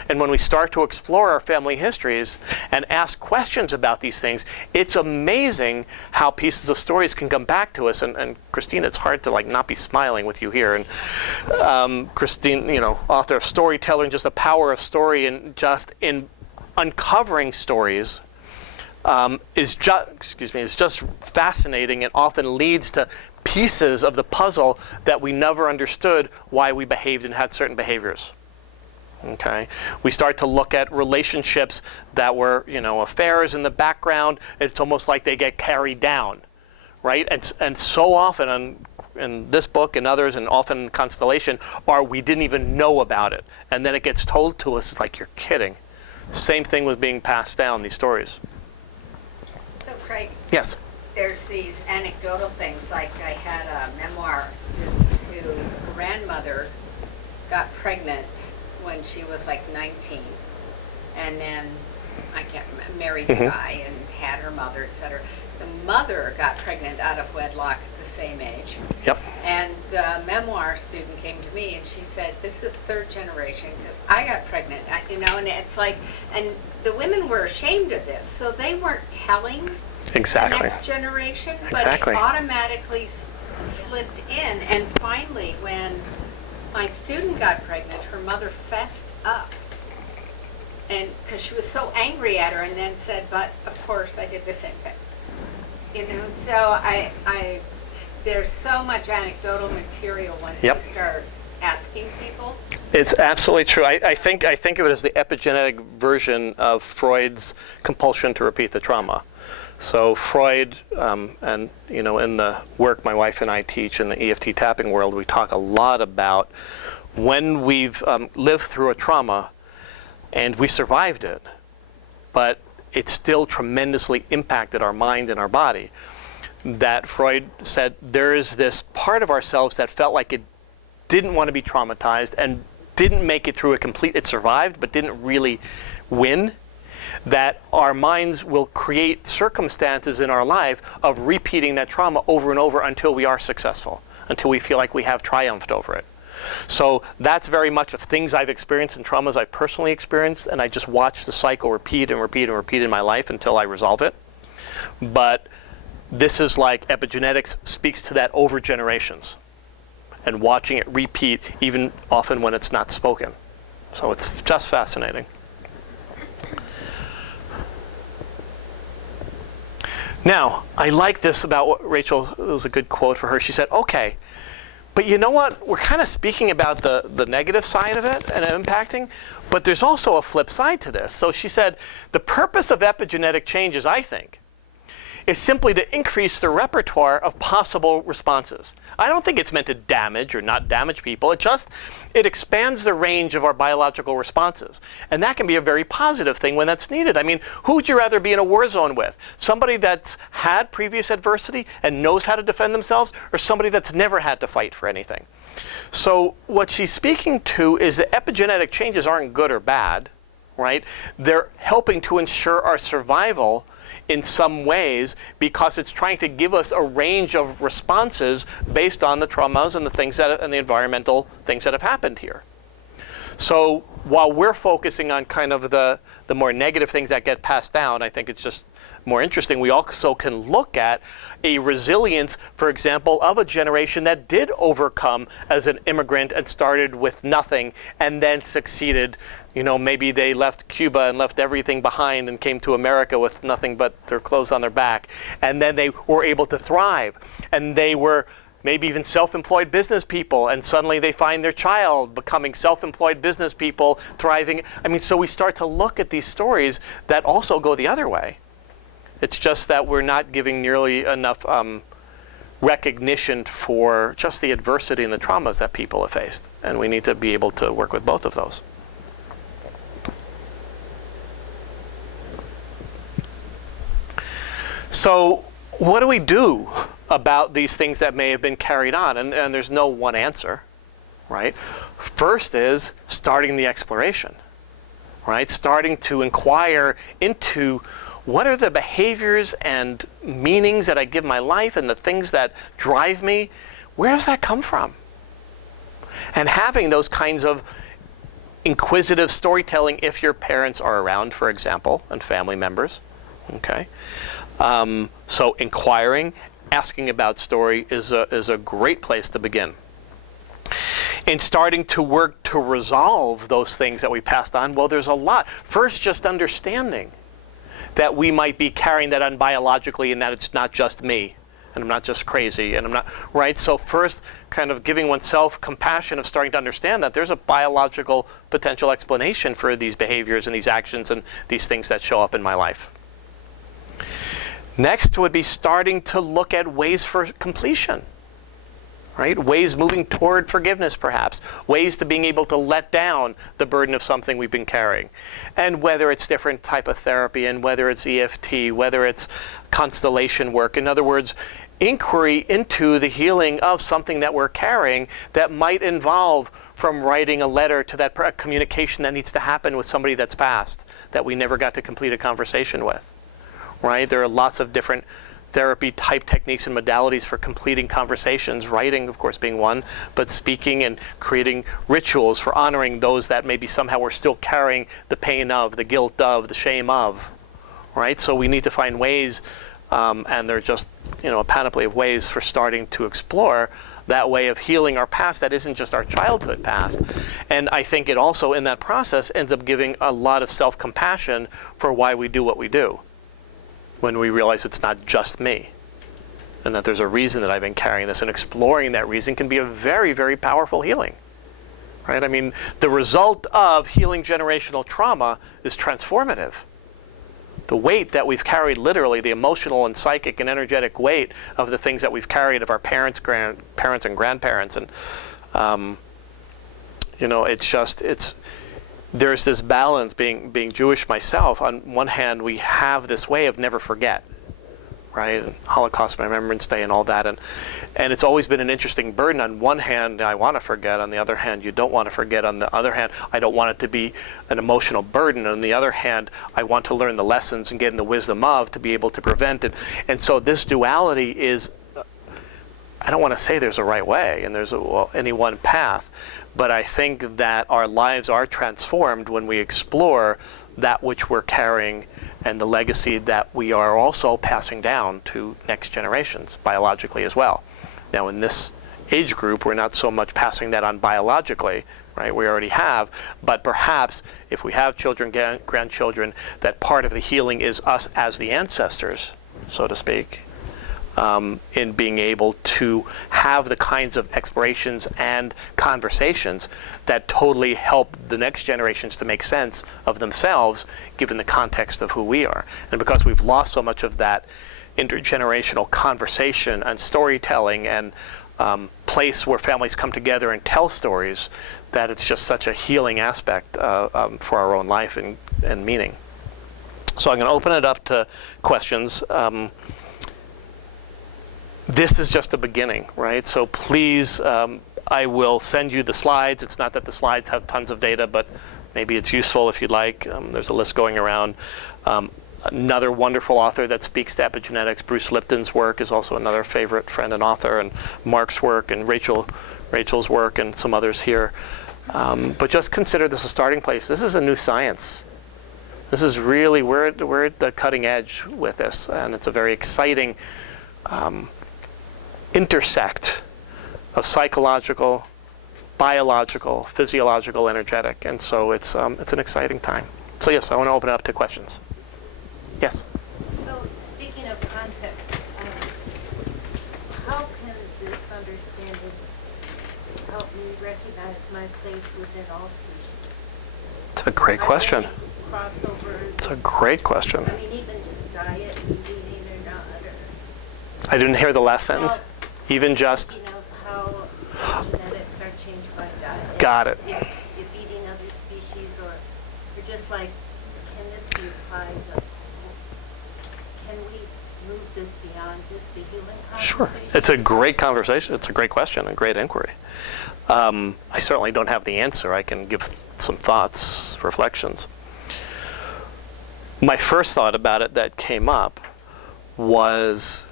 And when we start to explore our family histories and ask questions about these things, it's amazing how pieces of stories can come back to us. And Christina, it's hard to like not be smiling with you here. And Christine, you know, author of Storyteller, and just the power of story and just in uncovering stories is just fascinating and often leads to pieces of the puzzle that we never understood why we behaved and had certain behaviors. Okay, we start to look at relationships that were, you know, affairs in the background. It's almost like they get carried down, right? And so often in this book and others, and often in Constellation, we didn't even know about it, and then it gets told to us. It's like, you're kidding. Same thing with being passed down, these stories. So Craig, Yes. there's these anecdotal things, like I had a memoir student whose grandmother got pregnant when she was like 19, and then I can't remember, married a guy and had her mother, etc. The mother got pregnant out of wedlock at the same age. Yep. And the memoir student came to me and she said, "This is third generation because I got pregnant." You know, and it's like, and the women were ashamed of this, so they weren't telling Exactly. the next generation, but Exactly. it automatically slipped in. And finally, when my student got pregnant, her mother fessed up, and because she was so angry at her, and then said, "But of course I did the same thing." You know, so I there's so much anecdotal material once Yep. you start asking people. It's absolutely true. I think of it as the epigenetic version of Freud's compulsion to repeat the trauma. So Freud, and you know, in the work my wife and I teach in the EFT tapping world, we talk a lot about when we've lived through a trauma and we survived it, but it still tremendously impacted our mind and our body. That Freud said there is this part of ourselves that felt like it didn't want to be traumatized and didn't make it through it survived, but didn't really win. That our minds will create circumstances in our life of repeating that trauma over and over until we are successful, until we feel like we have triumphed over it. So that's very much of things I've experienced and traumas I've personally experienced, and I just watch the cycle repeat and repeat and repeat in my life until I resolve it. But this is like epigenetics speaks to that over generations and watching it repeat even often when it's not spoken. So it's just fascinating. Now, I like this about what Rachel, it was a good quote for her. She said, okay, but you know what? We're kind of speaking about the negative side of it and impacting, but there's also a flip side to this. So she said, the purpose of epigenetic changes, I think, is simply to increase the repertoire of possible responses. I don't think it's meant to damage or not damage people. It expands the range of our biological responses. And that can be a very positive thing when that's needed. I mean, who would you rather be in a war zone with? Somebody that's had previous adversity and knows how to defend themselves, or somebody that's never had to fight for anything? So what she's speaking to is that epigenetic changes aren't good or bad. right? They're helping to ensure our survival in some ways because it's trying to give us a range of responses based on the traumas and the things that and the environmental things that have happened here. So while we're focusing on kind of the more negative things that get passed down, I think it's just more interesting. We also can look at a resilience, for example, of a generation that did overcome as an immigrant and started with nothing and then succeeded. You know, maybe they left Cuba and left everything behind and came to America with nothing but their clothes on their back. And then they were able to thrive. And they were maybe even self-employed business people, and suddenly they find their child becoming self-employed business people, thriving. I mean, so we start to look at these stories that also go the other way. It's just that we're not giving nearly enough recognition for just the adversity and the traumas that people have faced. And we need to be able to work with both of those. So what do we do about these things that may have been carried on? And there's no one answer, right? First is starting the exploration, right? Starting to inquire into what are the behaviors and meanings that I give my life and the things that drive me? Where does that come from? And having those kinds of inquisitive storytelling if your parents are around, for example, and family members, okay? So inquiring, asking about story is a great place to begin. In starting to work to resolve those things that we passed on, well, there's a lot. First, just understanding that we might be carrying that on biologically and that it's not just me, and I'm not just crazy, and I'm not, right? So first, kind of giving oneself compassion of starting to understand that there's a biological potential explanation for these behaviors and these actions and these things that show up in my life. Next would be starting to look at ways for completion, right? Ways moving toward forgiveness, perhaps. Ways to being able to let down the burden of something we've been carrying. And whether it's different type of therapy, and whether it's EFT, whether it's constellation work. In other words, inquiry into the healing of something that we're carrying that might involve from writing a letter to that communication that needs to happen with somebody that's passed, that we never got to complete a conversation with. Right? There are lots of different therapy type techniques and modalities for completing conversations, writing, of course, being one, but speaking and creating rituals for honoring those that maybe somehow we're still carrying the pain of, the guilt of, the shame of, right? So we need to find ways, and there are just, you know, a panoply of ways for starting to explore that way of healing our past that isn't just our childhood past. And I think it also, in that process, ends up giving a lot of self-compassion for why we do what we do, when we realize it's not just me, and that there's a reason that I've been carrying this, and exploring that reason can be a very, very powerful healing, right? I mean, the result of healing generational trauma is transformative. The weight that we've carried, literally, the emotional and psychic and energetic weight of the things that we've carried of our parents, grandparents, and grandparents, and you know, there's this balance, being Jewish myself. On one hand, we have this way of never forget, right? And Holocaust Remembrance Day and all that. And it's always been an interesting burden. On one hand, I want to forget. On the other hand, you don't want to forget. On the other hand, I don't want it to be an emotional burden. On the other hand, I want to learn the lessons and gain the wisdom of to be able to prevent it. And so this duality is, I don't want to say there's a right way and there's any one path, but I think that our lives are transformed when we explore that which we're carrying and the legacy that we are also passing down to next generations, biologically as well. Now, in this age group, we're not so much passing that on biologically, right? We already have, but perhaps if we have children, grandchildren, that part of the healing is us as the ancestors, so to speak, in being able to have the kinds of explorations and conversations that totally help the next generations to make sense of themselves, given the context of who we are. And because we've lost so much of that intergenerational conversation and storytelling and place where families come together and tell stories, that it's just such a healing aspect for our own life and meaning. So I'm going to open it up to questions. This is just the beginning, right? So please, I will send you the slides. It's not that the slides have tons of data, but maybe it's useful if you'd like. There's a list going around. Another wonderful author that speaks to epigenetics, Bruce Lipton's work, is also another favorite friend and author, and Mark's work, and Rachel's work, and some others here. But just consider this a starting place. This is a new science. This is really, we're at the cutting edge with this, and it's a very exciting intersect of psychological, biological, physiological, energetic, and so it's an exciting time. So yes, I want to open it up to questions. Yes? So, speaking of context, how can this understanding help me recognize my place within all species? It's a great question. Crossovers. It's a great question. I mean, even just diet and eating or not. I didn't hear the last sentence. Even just. Speaking of how genetics are changed by diet. Got it. If eating other species, or just like, can this be applied to? Can we move this beyond just the human Sure. conversation? It's a great conversation. It's a great question, a great inquiry. I certainly don't have the answer. I can give some thoughts, reflections. My first thought about it that came up was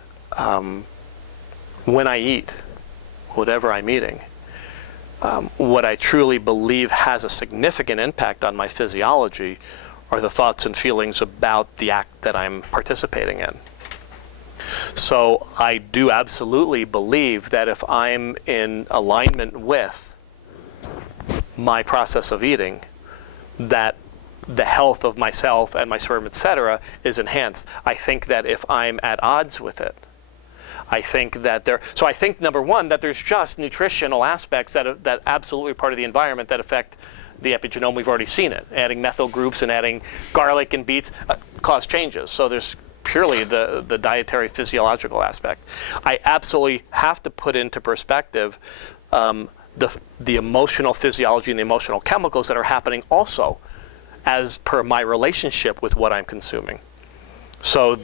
when I eat, whatever I'm eating, what I truly believe has a significant impact on my physiology are the thoughts and feelings about the act that I'm participating in. So I do absolutely believe that if I'm in alignment with my process of eating, that the health of myself and my sperm, etc., is enhanced. I think that if I'm at odds with it, I think that so I think, number one, that there's just nutritional aspects that absolutely are part of the environment that affect the epigenome. We've already seen it. Adding methyl groups and adding garlic and beets cause changes. So there's purely the dietary physiological aspect. I absolutely have to put into perspective the emotional physiology and the emotional chemicals that are happening also as per my relationship with what I'm consuming. So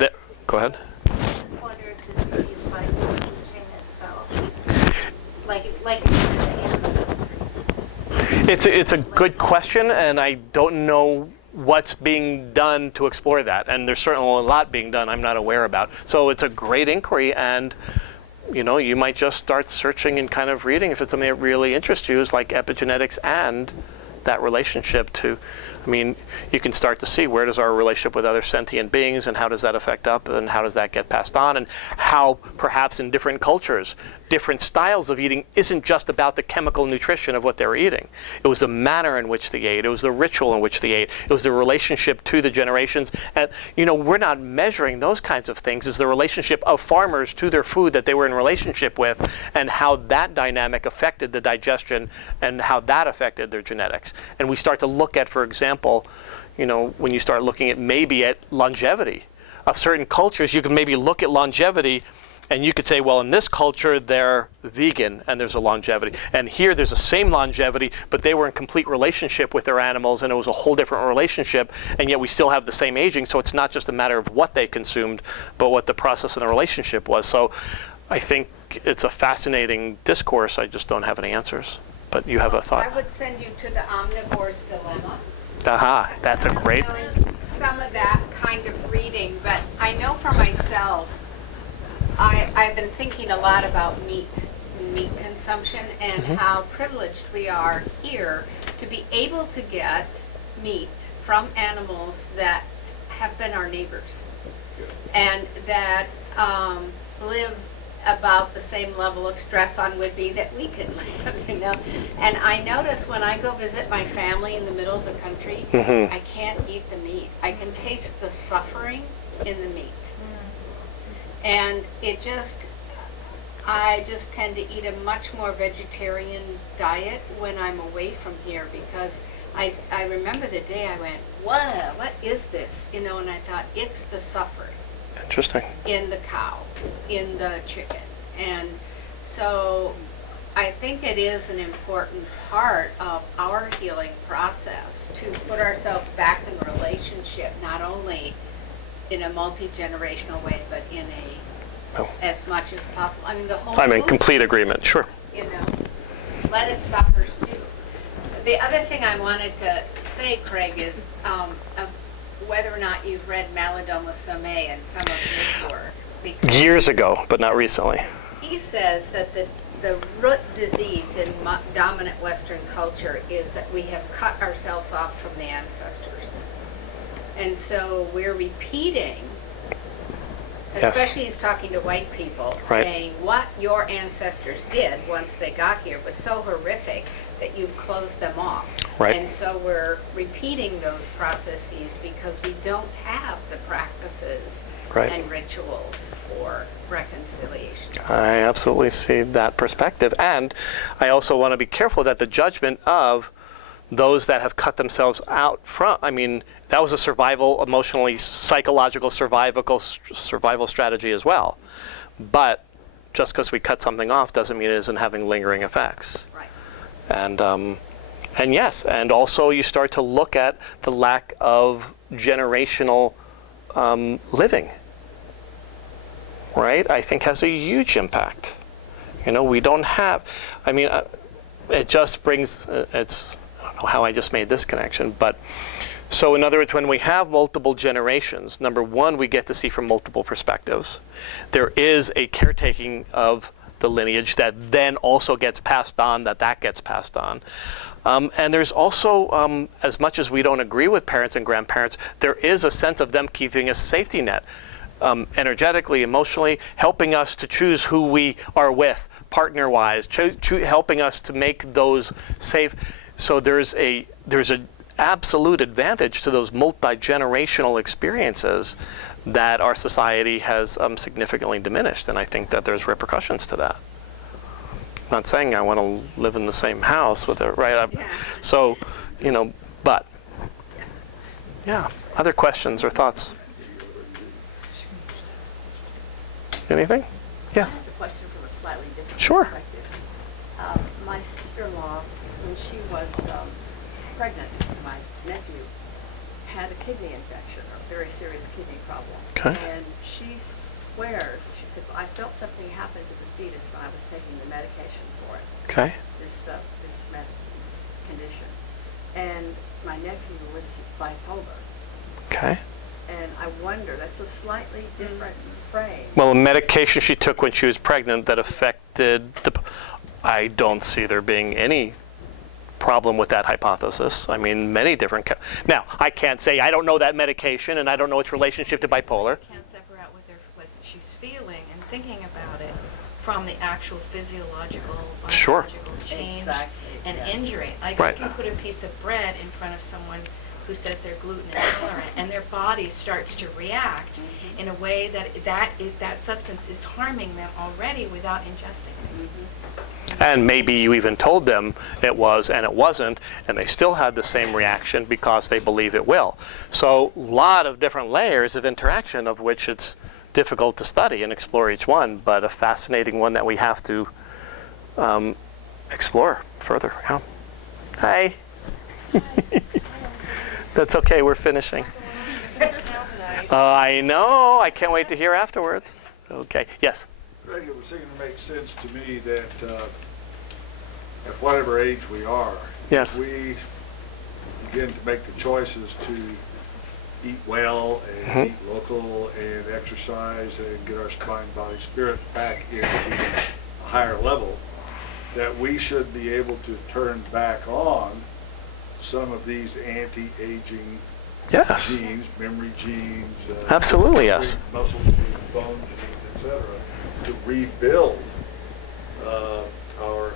go ahead. I just wonder if this could be applied to the chain itself, like the ancestry. It's a good question, and I don't know what's being done to explore that. And there's certainly a lot being done I'm not aware about. So it's a great inquiry, and you might just start searching and kind of reading if it's something that really interests you, is like epigenetics and that relationship to, you can start to see where does our relationship with other sentient beings and how does that affect up and how does that get passed on, and how perhaps in different cultures, different styles of eating isn't just about the chemical nutrition of what they were eating. It was the manner in which they ate. It was the ritual in which they ate. It was the relationship to the generations. And, we're not measuring those kinds of things. It's the relationship of farmers to their food that they were in relationship with, and how that dynamic affected the digestion and how that affected their genetics. And we start to look at, for example, when you start looking at maybe at longevity of certain cultures, you can maybe look at longevity and you could say, well, in this culture, they're vegan and there's a longevity. And here there's the same longevity, but they were in complete relationship with their animals and it was a whole different relationship, and yet we still have the same aging. So it's not just a matter of what they consumed, but what the process and the relationship was. So I think it's a fascinating discourse. I just don't have any answers. But you have a thought. I would send you to the omnivore's dilemma. Aha, that's a great. Some of that kind of reading, but I know for myself, I've been thinking a lot about meat consumption and how privileged we are here to be able to get meat from animals that have been our neighbors and that live about the same level of stress on would be that we can live, And I notice when I go visit my family in the middle of the country, I can't eat the meat. I can taste the suffering in the meat. And I just tend to eat a much more vegetarian diet when I'm away from here, because I remember the day I went, what is this? And I thought, it's the suffering. Interesting. In the cow, in the chicken. And so I think it is an important part of our healing process to put ourselves back in relationship, not only in a multi-generational way, but in as much as possible. The whole I'm in complete agreement, sure. Lettuce suffers too. The other thing I wanted to say, Craig, is whether or not you've read Malidoma Somé and some of his work. Because Years ago, but not recently. he says that the root disease in dominant Western culture is that we have cut ourselves off from the ancestors. And so we're repeating, Yes. especially he's talking to white people, Right. saying what your ancestors did once they got here was so horrific that you've closed them off. Right. And so we're repeating those processes because we don't have the practices Right. and rituals for reconciliation. I absolutely see that perspective. And I also want to be careful that the judgment of those that have cut themselves out from, I mean, that was a survival, emotionally, psychological, survival strategy as well. But just because we cut something off doesn't mean it isn't having lingering effects. Right. And yes, and also you start to look at the lack of generational living, right? I think has a huge impact. You know, we don't have, I mean, it just brings, I don't know how I just made this connection, but so in other words, when we have multiple generations, number one, we get to see from multiple perspectives. There is a caretaking of the lineage that then also gets passed on, that gets passed on. And there's also, as much as we don't agree with parents and grandparents, there is a sense of them keeping a safety net, energetically, emotionally, helping us to choose who we are with, partner-wise, helping us to make those safe. So there's an absolute advantage to those multi-generational experiences that our society has significantly diminished, and I think that there's repercussions to that. I'm not saying I want to live in the same house with it, right? Yeah. So, you know, but, yeah, other questions or thoughts? Anything? Yes? A question from a slightly different Sure. perspective. My sister-in-law, when she was pregnant, my nephew had a kidney infection, a very serious kidney problem. Okay. And she swears, she said, well, I felt something happen to the fetus when I was taking the medication for it, Okay. this condition. And my nephew was bipolar. Okay. And I wonder, that's a slightly different frame. Well, a medication she took when she was pregnant that affected I don't see there being any problem with that hypothesis. I mean, many different. Now, I can't say I don't know that medication and I don't know its relationship to bipolar. Can't separate out what she's feeling and thinking about it from the actual physiological, Sure. biological change Exactly, and yes. injury. Like Right. you can put a piece of bread in front of someone who says they're gluten intolerant, and their body starts to react in a way that substance is harming them already without ingesting it. And maybe you even told them it was and it wasn't, and they still had the same reaction because they believe it will. So a lot of different layers of interaction of which it's difficult to study and explore each one, but a fascinating one that we have to explore further. Yeah. Hi. That's okay, we're finishing. I know, I can't wait to hear afterwards. Okay, yes. Greg, it would seem to make sense to me that at whatever age we are, Yes. if we begin to make the choices to eat well and eat local and exercise and get our mind, body, spirit back into a higher level, that we should be able to turn back on some of these anti-aging Yes. genes, memory genes, Absolutely, yes. muscle genes, bone genes, etc., to rebuild our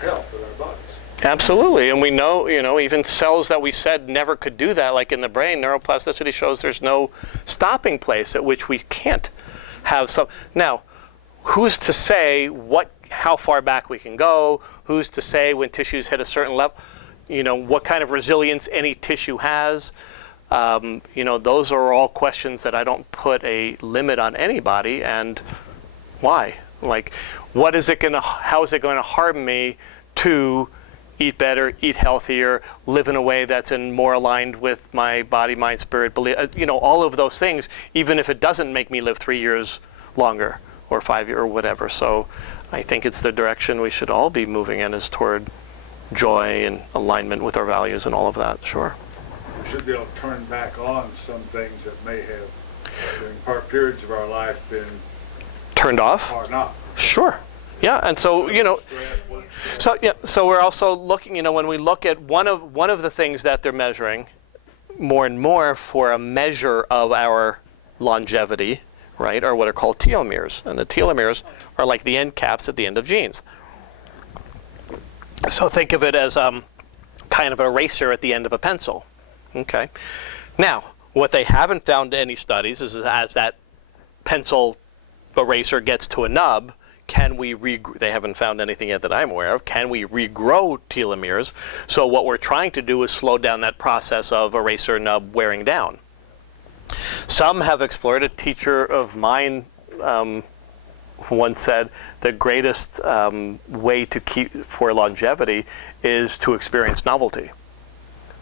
health in our bodies. Absolutely, and we know, even cells that we said never could do that, like in the brain, neuroplasticity shows there's no stopping place at which we can't have some. Now, who's to say how far back we can go? Who's to say when tissues hit a certain level, what kind of resilience any tissue has? Those are all questions that I don't put a limit on anybody, and why? Like, how is it going to harm me to eat better, eat healthier, live in a way that's more aligned with my body, mind, spirit, belief, all of those things, even if it doesn't make me live 3 years longer or 5 years or whatever. So I think it's the direction we should all be moving in, is toward joy and alignment with our values and all of that, sure. We should be able to turn back on some things that may have, during part periods of our life, been Turned off? or not. Sure. Yeah, and so, so we're also looking, when we look at one of the things that they're measuring more and more for a measure of our longevity, right, are what are called telomeres. And the telomeres are like the end caps at the end of genes. So think of it as kind of an eraser at the end of a pencil. Okay. Now, what they haven't found in any studies is as that pencil eraser gets to a nub, can we they haven't found anything yet that I'm aware of, can we regrow telomeres? So what we're trying to do is slow down that process of eraser nub wearing down. Some have explored. A teacher of mine once said the greatest way to keep for longevity is to experience novelty.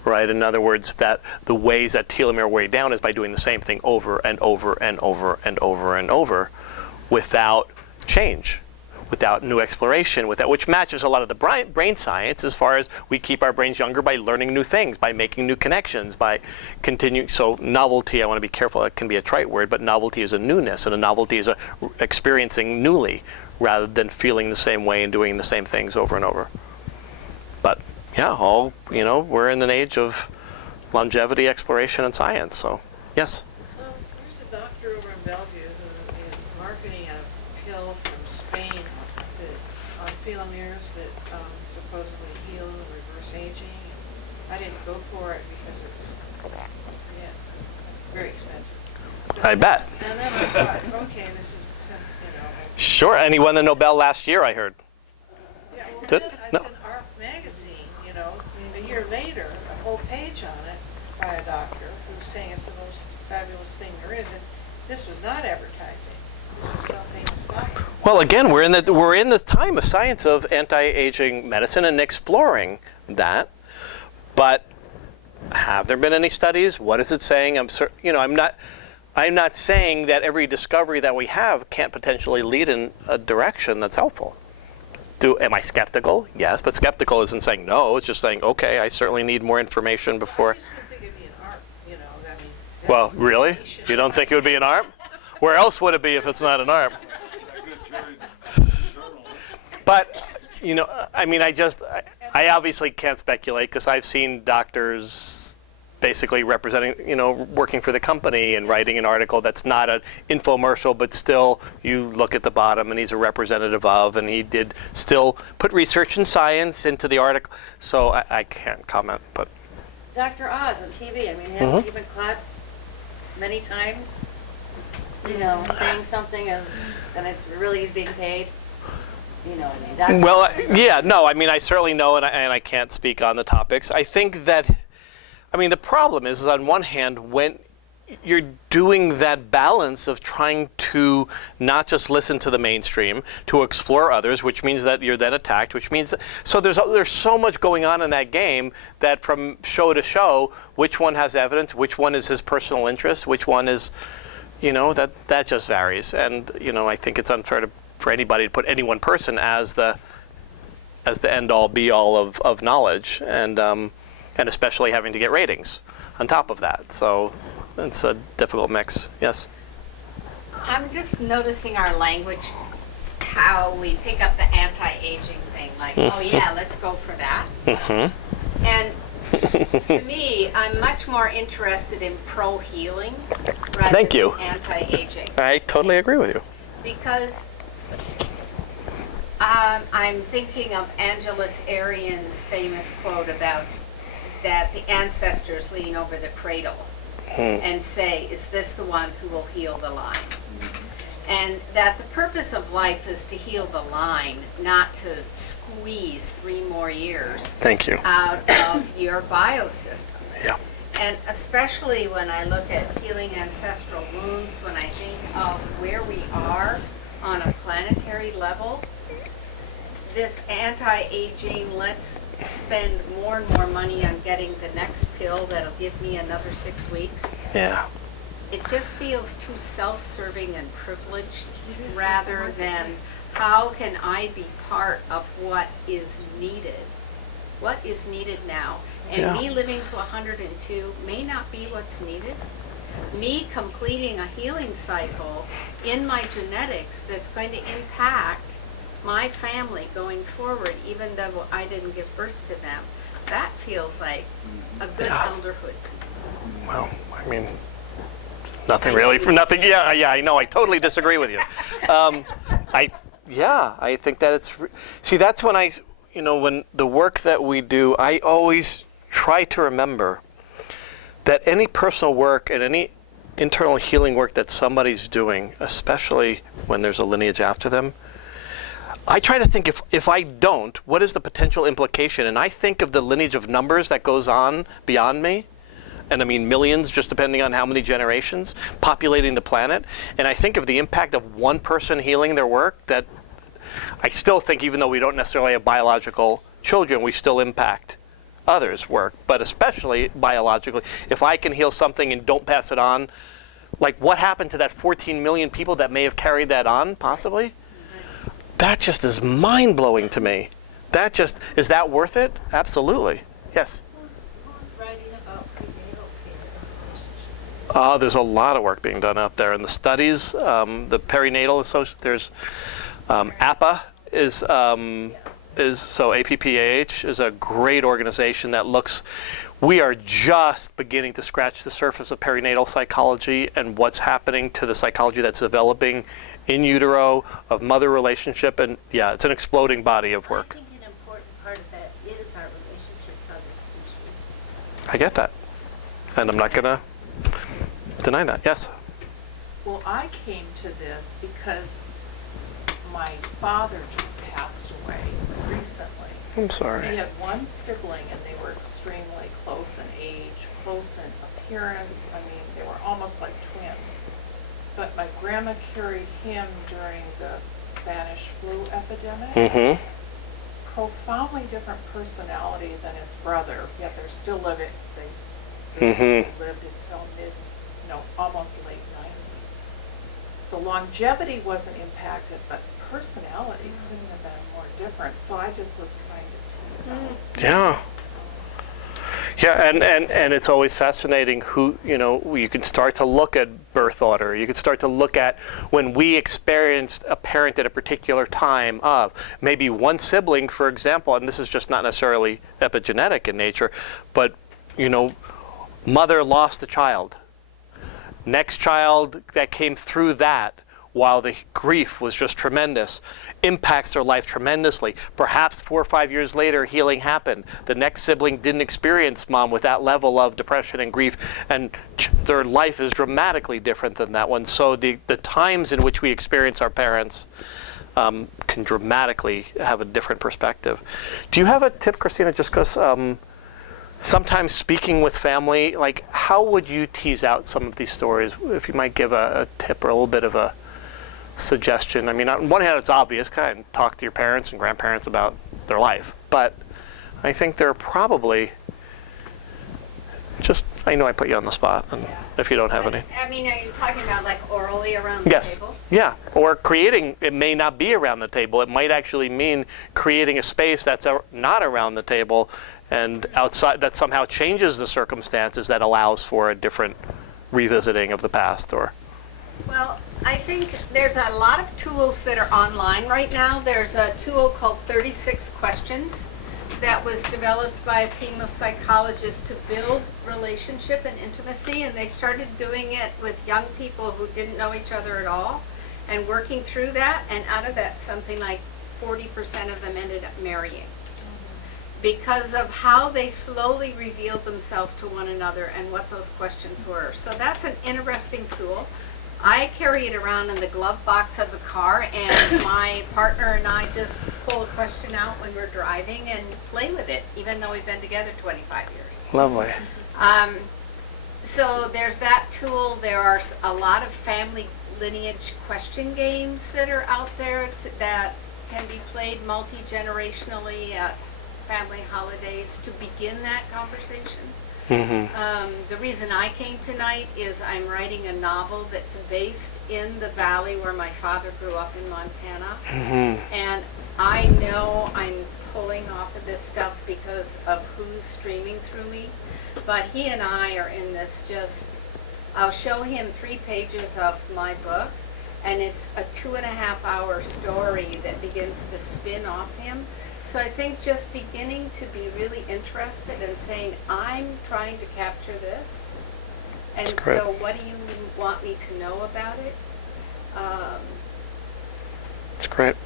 Right? In other words, that the ways that telomere wear down is by doing the same thing over and over and over and over and over without change, without new exploration, which matches a lot of the brain science as far as we keep our brains younger by learning new things, by making new connections, by continuing. So novelty, I want to be careful, it can be a trite word, but novelty is a newness, and a novelty is experiencing newly rather than feeling the same way and doing the same things over and over. But yeah, we're in an age of longevity, exploration, and science, so yes? There's a doctor over in Bellevue who is marketing a pill from Spain on telomeres that supposedly heal and reverse aging. I didn't go for it because it's very expensive. I bet. And then I thought, okay, this is, Sure, and he won the Nobel last year, I heard. Yeah, well, Did- then no. it's an art magazine, a year later, a whole page on it by a doctor who's saying it's the most fabulous thing there is. And this was not advertising. This was some famous doctor. Well, again, we're in the time of science of anti-aging medicine and exploring that. But have there been any studies? What is it saying? I'm not saying that every discovery that we have can't potentially lead in a direction that's helpful. Am I skeptical? Yes, but skeptical isn't saying no. It's just saying, okay, I certainly need more information before. I just would think it'd be an art, Well, really? You don't think it would be an ARP? Where else would it be if it's not an ARP? But, I obviously can't speculate because I've seen doctors basically representing, working for the company and writing an article that's not an infomercial, but still you look at the bottom and he's a representative of, and he did still put research and science into the article. So I can't comment, but. Dr. Oz on TV, hasn't he been caught many times, saying something and it's really he's being paid? Well, I certainly know, and I can't speak on the topics. I think that, the problem is on one hand, when you're doing that balance of trying to not just listen to the mainstream, to explore others, which means that you're then attacked, which means so there's so much going on in that game that from show to show, which one has evidence, which one is his personal interest, which one is, that just varies. And I think it's unfair for anybody to put any one person as the end all be all of knowledge, and especially having to get ratings on top of that. So it's a difficult mix. Yes? I'm just noticing our language, how we pick up the anti-aging thing, like, oh yeah, let's go for that. Mm-hmm. And to me, I'm much more interested in pro-healing rather Thank you. than anti-aging. I totally agree with you. Because I'm thinking of Angeles Arian's famous quote about that the ancestors lean over the cradle and say, is this the one who will heal the line? And that the purpose of life is to heal the line, not to squeeze 3 more years Thank you. out of your biosystem. Yeah. And especially when I look at healing ancestral wounds, when I think of where we are on a planetary level, this anti-aging, let's spend more and more money on getting the next pill that'll give me another 6 weeks. Yeah. It just feels too self-serving and privileged rather than how can I be part of what is needed what is needed now. And Yeah. me living to 102 may not be what's needed. Me completing a healing cycle in my genetics that's going to impact my family going forward, even though I didn't give birth to them, that feels like a good elderhood. Well, I mean, nothing really for nothing. Yeah, I know. I totally disagree with you. I think that it's. See, that's when when the work that we do, I always try to remember that any personal work and any internal healing work that somebody's doing, especially when there's a lineage after them, I try to think if I don't, what is the potential implication? And I think of the lineage of numbers that goes on beyond me. And I mean millions, just depending on how many generations populating the planet. And I think of the impact of one person healing their work, that I still think, even though we don't necessarily have biological children, we still impact others' work, but especially biologically. If I can heal something and don't pass it on, like what happened to that 14 million people that may have carried that on, possibly? That just is mind-blowing to me. Is that worth it? Absolutely. Yes? Who's writing about prenatal care? There's a lot of work being done out there in the studies. The perinatal there's APA so APPAH is a great organization that looks. We are just beginning to scratch the surface of perinatal psychology and what's happening to the psychology that's developing in utero, of mother relationship, and yeah, it's an exploding body of work. I think an important part of that is our relationship to other species. I get that, and I'm not gonna deny that. Yes. Well, I came to this because my father just passed away recently. I'm He sorry. had one sibling, and they were extremely close in age, close in appearance. I mean, they were almost like twins. But my grandma carried him during the Spanish flu epidemic. Mm-hmm. Profoundly different personality than his brother, yet they're still living. They Mm-hmm. lived until almost late 90s. So longevity wasn't impacted, but personality couldn't have been more different. So I just was trying to tease out. Yeah. Yeah, and it's always fascinating who, you can start to look at birth order. You can start to look at when we experienced a parent at a particular time of maybe one sibling, for example, and this is just not necessarily epigenetic in nature, but, mother lost a child. Next child that came through that, while the grief was just tremendous, impacts their life tremendously. Perhaps 4 or 5 years later, healing happened. The next sibling didn't experience mom with that level of depression and grief, and their life is dramatically different than that one. So the times in which we experience our parents can dramatically have a different perspective. Do you have a tip, Christina, just because sometimes speaking with family, like how would you tease out some of these stories? If you might give a tip or a little bit of a suggestion. I mean, on one hand, it's obvious, kind of talk to your parents and grandparents about their life. But I think there are probably I know I put you on the spot, and if you don't have any. I mean, are you talking about like orally around the Yes. table? Yeah. Or creating, it may not be around the table. It might actually mean creating a space that's not around the table and outside, that somehow changes the circumstances, that allows for a different revisiting of the past. Or Well, I think there's a lot of tools that are online right now. There's a tool called 36 Questions that was developed by a team of psychologists to build relationship and intimacy, and they started doing it with young people who didn't know each other at all and working through that, and out of that something like 40% of them ended up marrying because of how they slowly revealed themselves to one another and what those questions were. So that's an interesting tool. I carry it around in the glove box of the car, and my partner and I just pull a question out when we're driving and play with it, even though we've been together 25 years. lovely. So there's that tool. There are a lot of family lineage question games that are out there that can be played multi-generationally at family holidays to begin that conversation. The reason I came tonight is I'm writing a novel that's based in the valley where my father grew up in Montana. And I know I'm pulling off of this stuff because of who's streaming through me. But he and I are in this I'll show him 3 pages of my book, and it's a 2.5-hour story that begins to spin off him. So I think just beginning to be really interested and saying, I'm trying to capture this, and That's great. so what do you want me to know about it? It's great.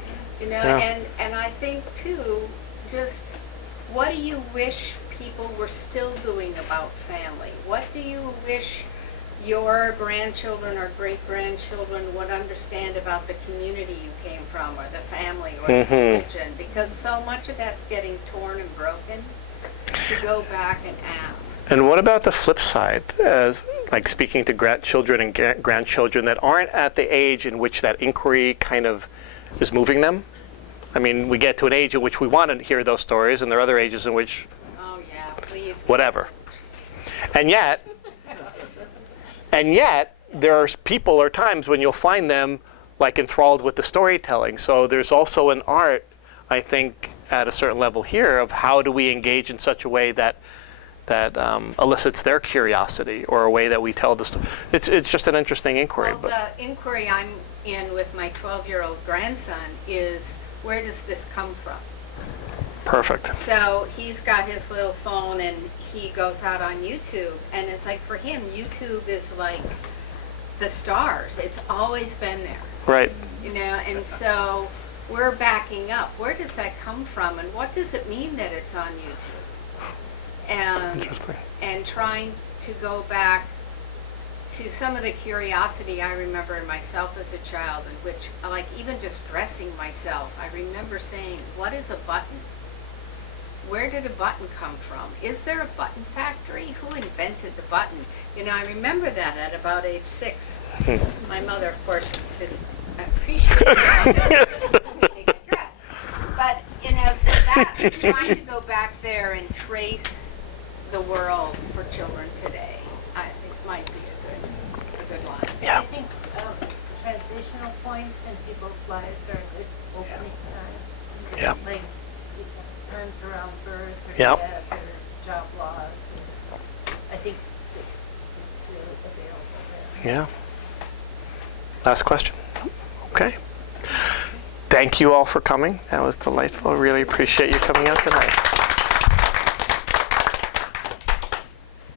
You know, Yeah. and I think too, just what do you wish people were still doing about family? What do you wish your grandchildren or great-grandchildren would understand about the community you came from, or the family, or the religion? Because so much of that's getting torn and broken. To go back and ask. And what about the flip side? Like speaking to children and grandchildren that aren't at the age in which that inquiry kind of is moving them? I mean, we get to an age in which we want to hear those stories, and there are other ages in which, Oh yeah, please. whatever. And yet, there are people or times when you'll find them like enthralled with the storytelling. So there's also an art, I think, at a certain level here of how do we engage in such a way that elicits their curiosity, or a way that we tell the story. It's just an interesting inquiry. Well, the inquiry I'm in with my 12-year-old grandson is, where does this come from? Perfect. So he's got his little phone and he goes out on YouTube, and it's like, for him, YouTube is like the stars. It's always been there, Right. you know, and so we're backing up. Where does that come from, and what does it mean that it's on YouTube? And Interesting. and trying to go back to some of the curiosity I remember in myself as a child, in which, like, even just dressing myself, I remember saying, what is a button? Where did a button come from? Is there a button factory? Who invented the button? You know, I remember that at about age 6. My mother, of course, didn't appreciate that. But, you know, so that, trying to go back there and trace the world for children today, I think might be a good line. Yeah. I think transitional points in people's lives are a good opening time. Yeah. Like times around birth, or Yep. death, or job loss. And I think it's really available there. Yeah. Last question. Okay. Thank you all for coming. That was delightful. Really appreciate you coming out tonight.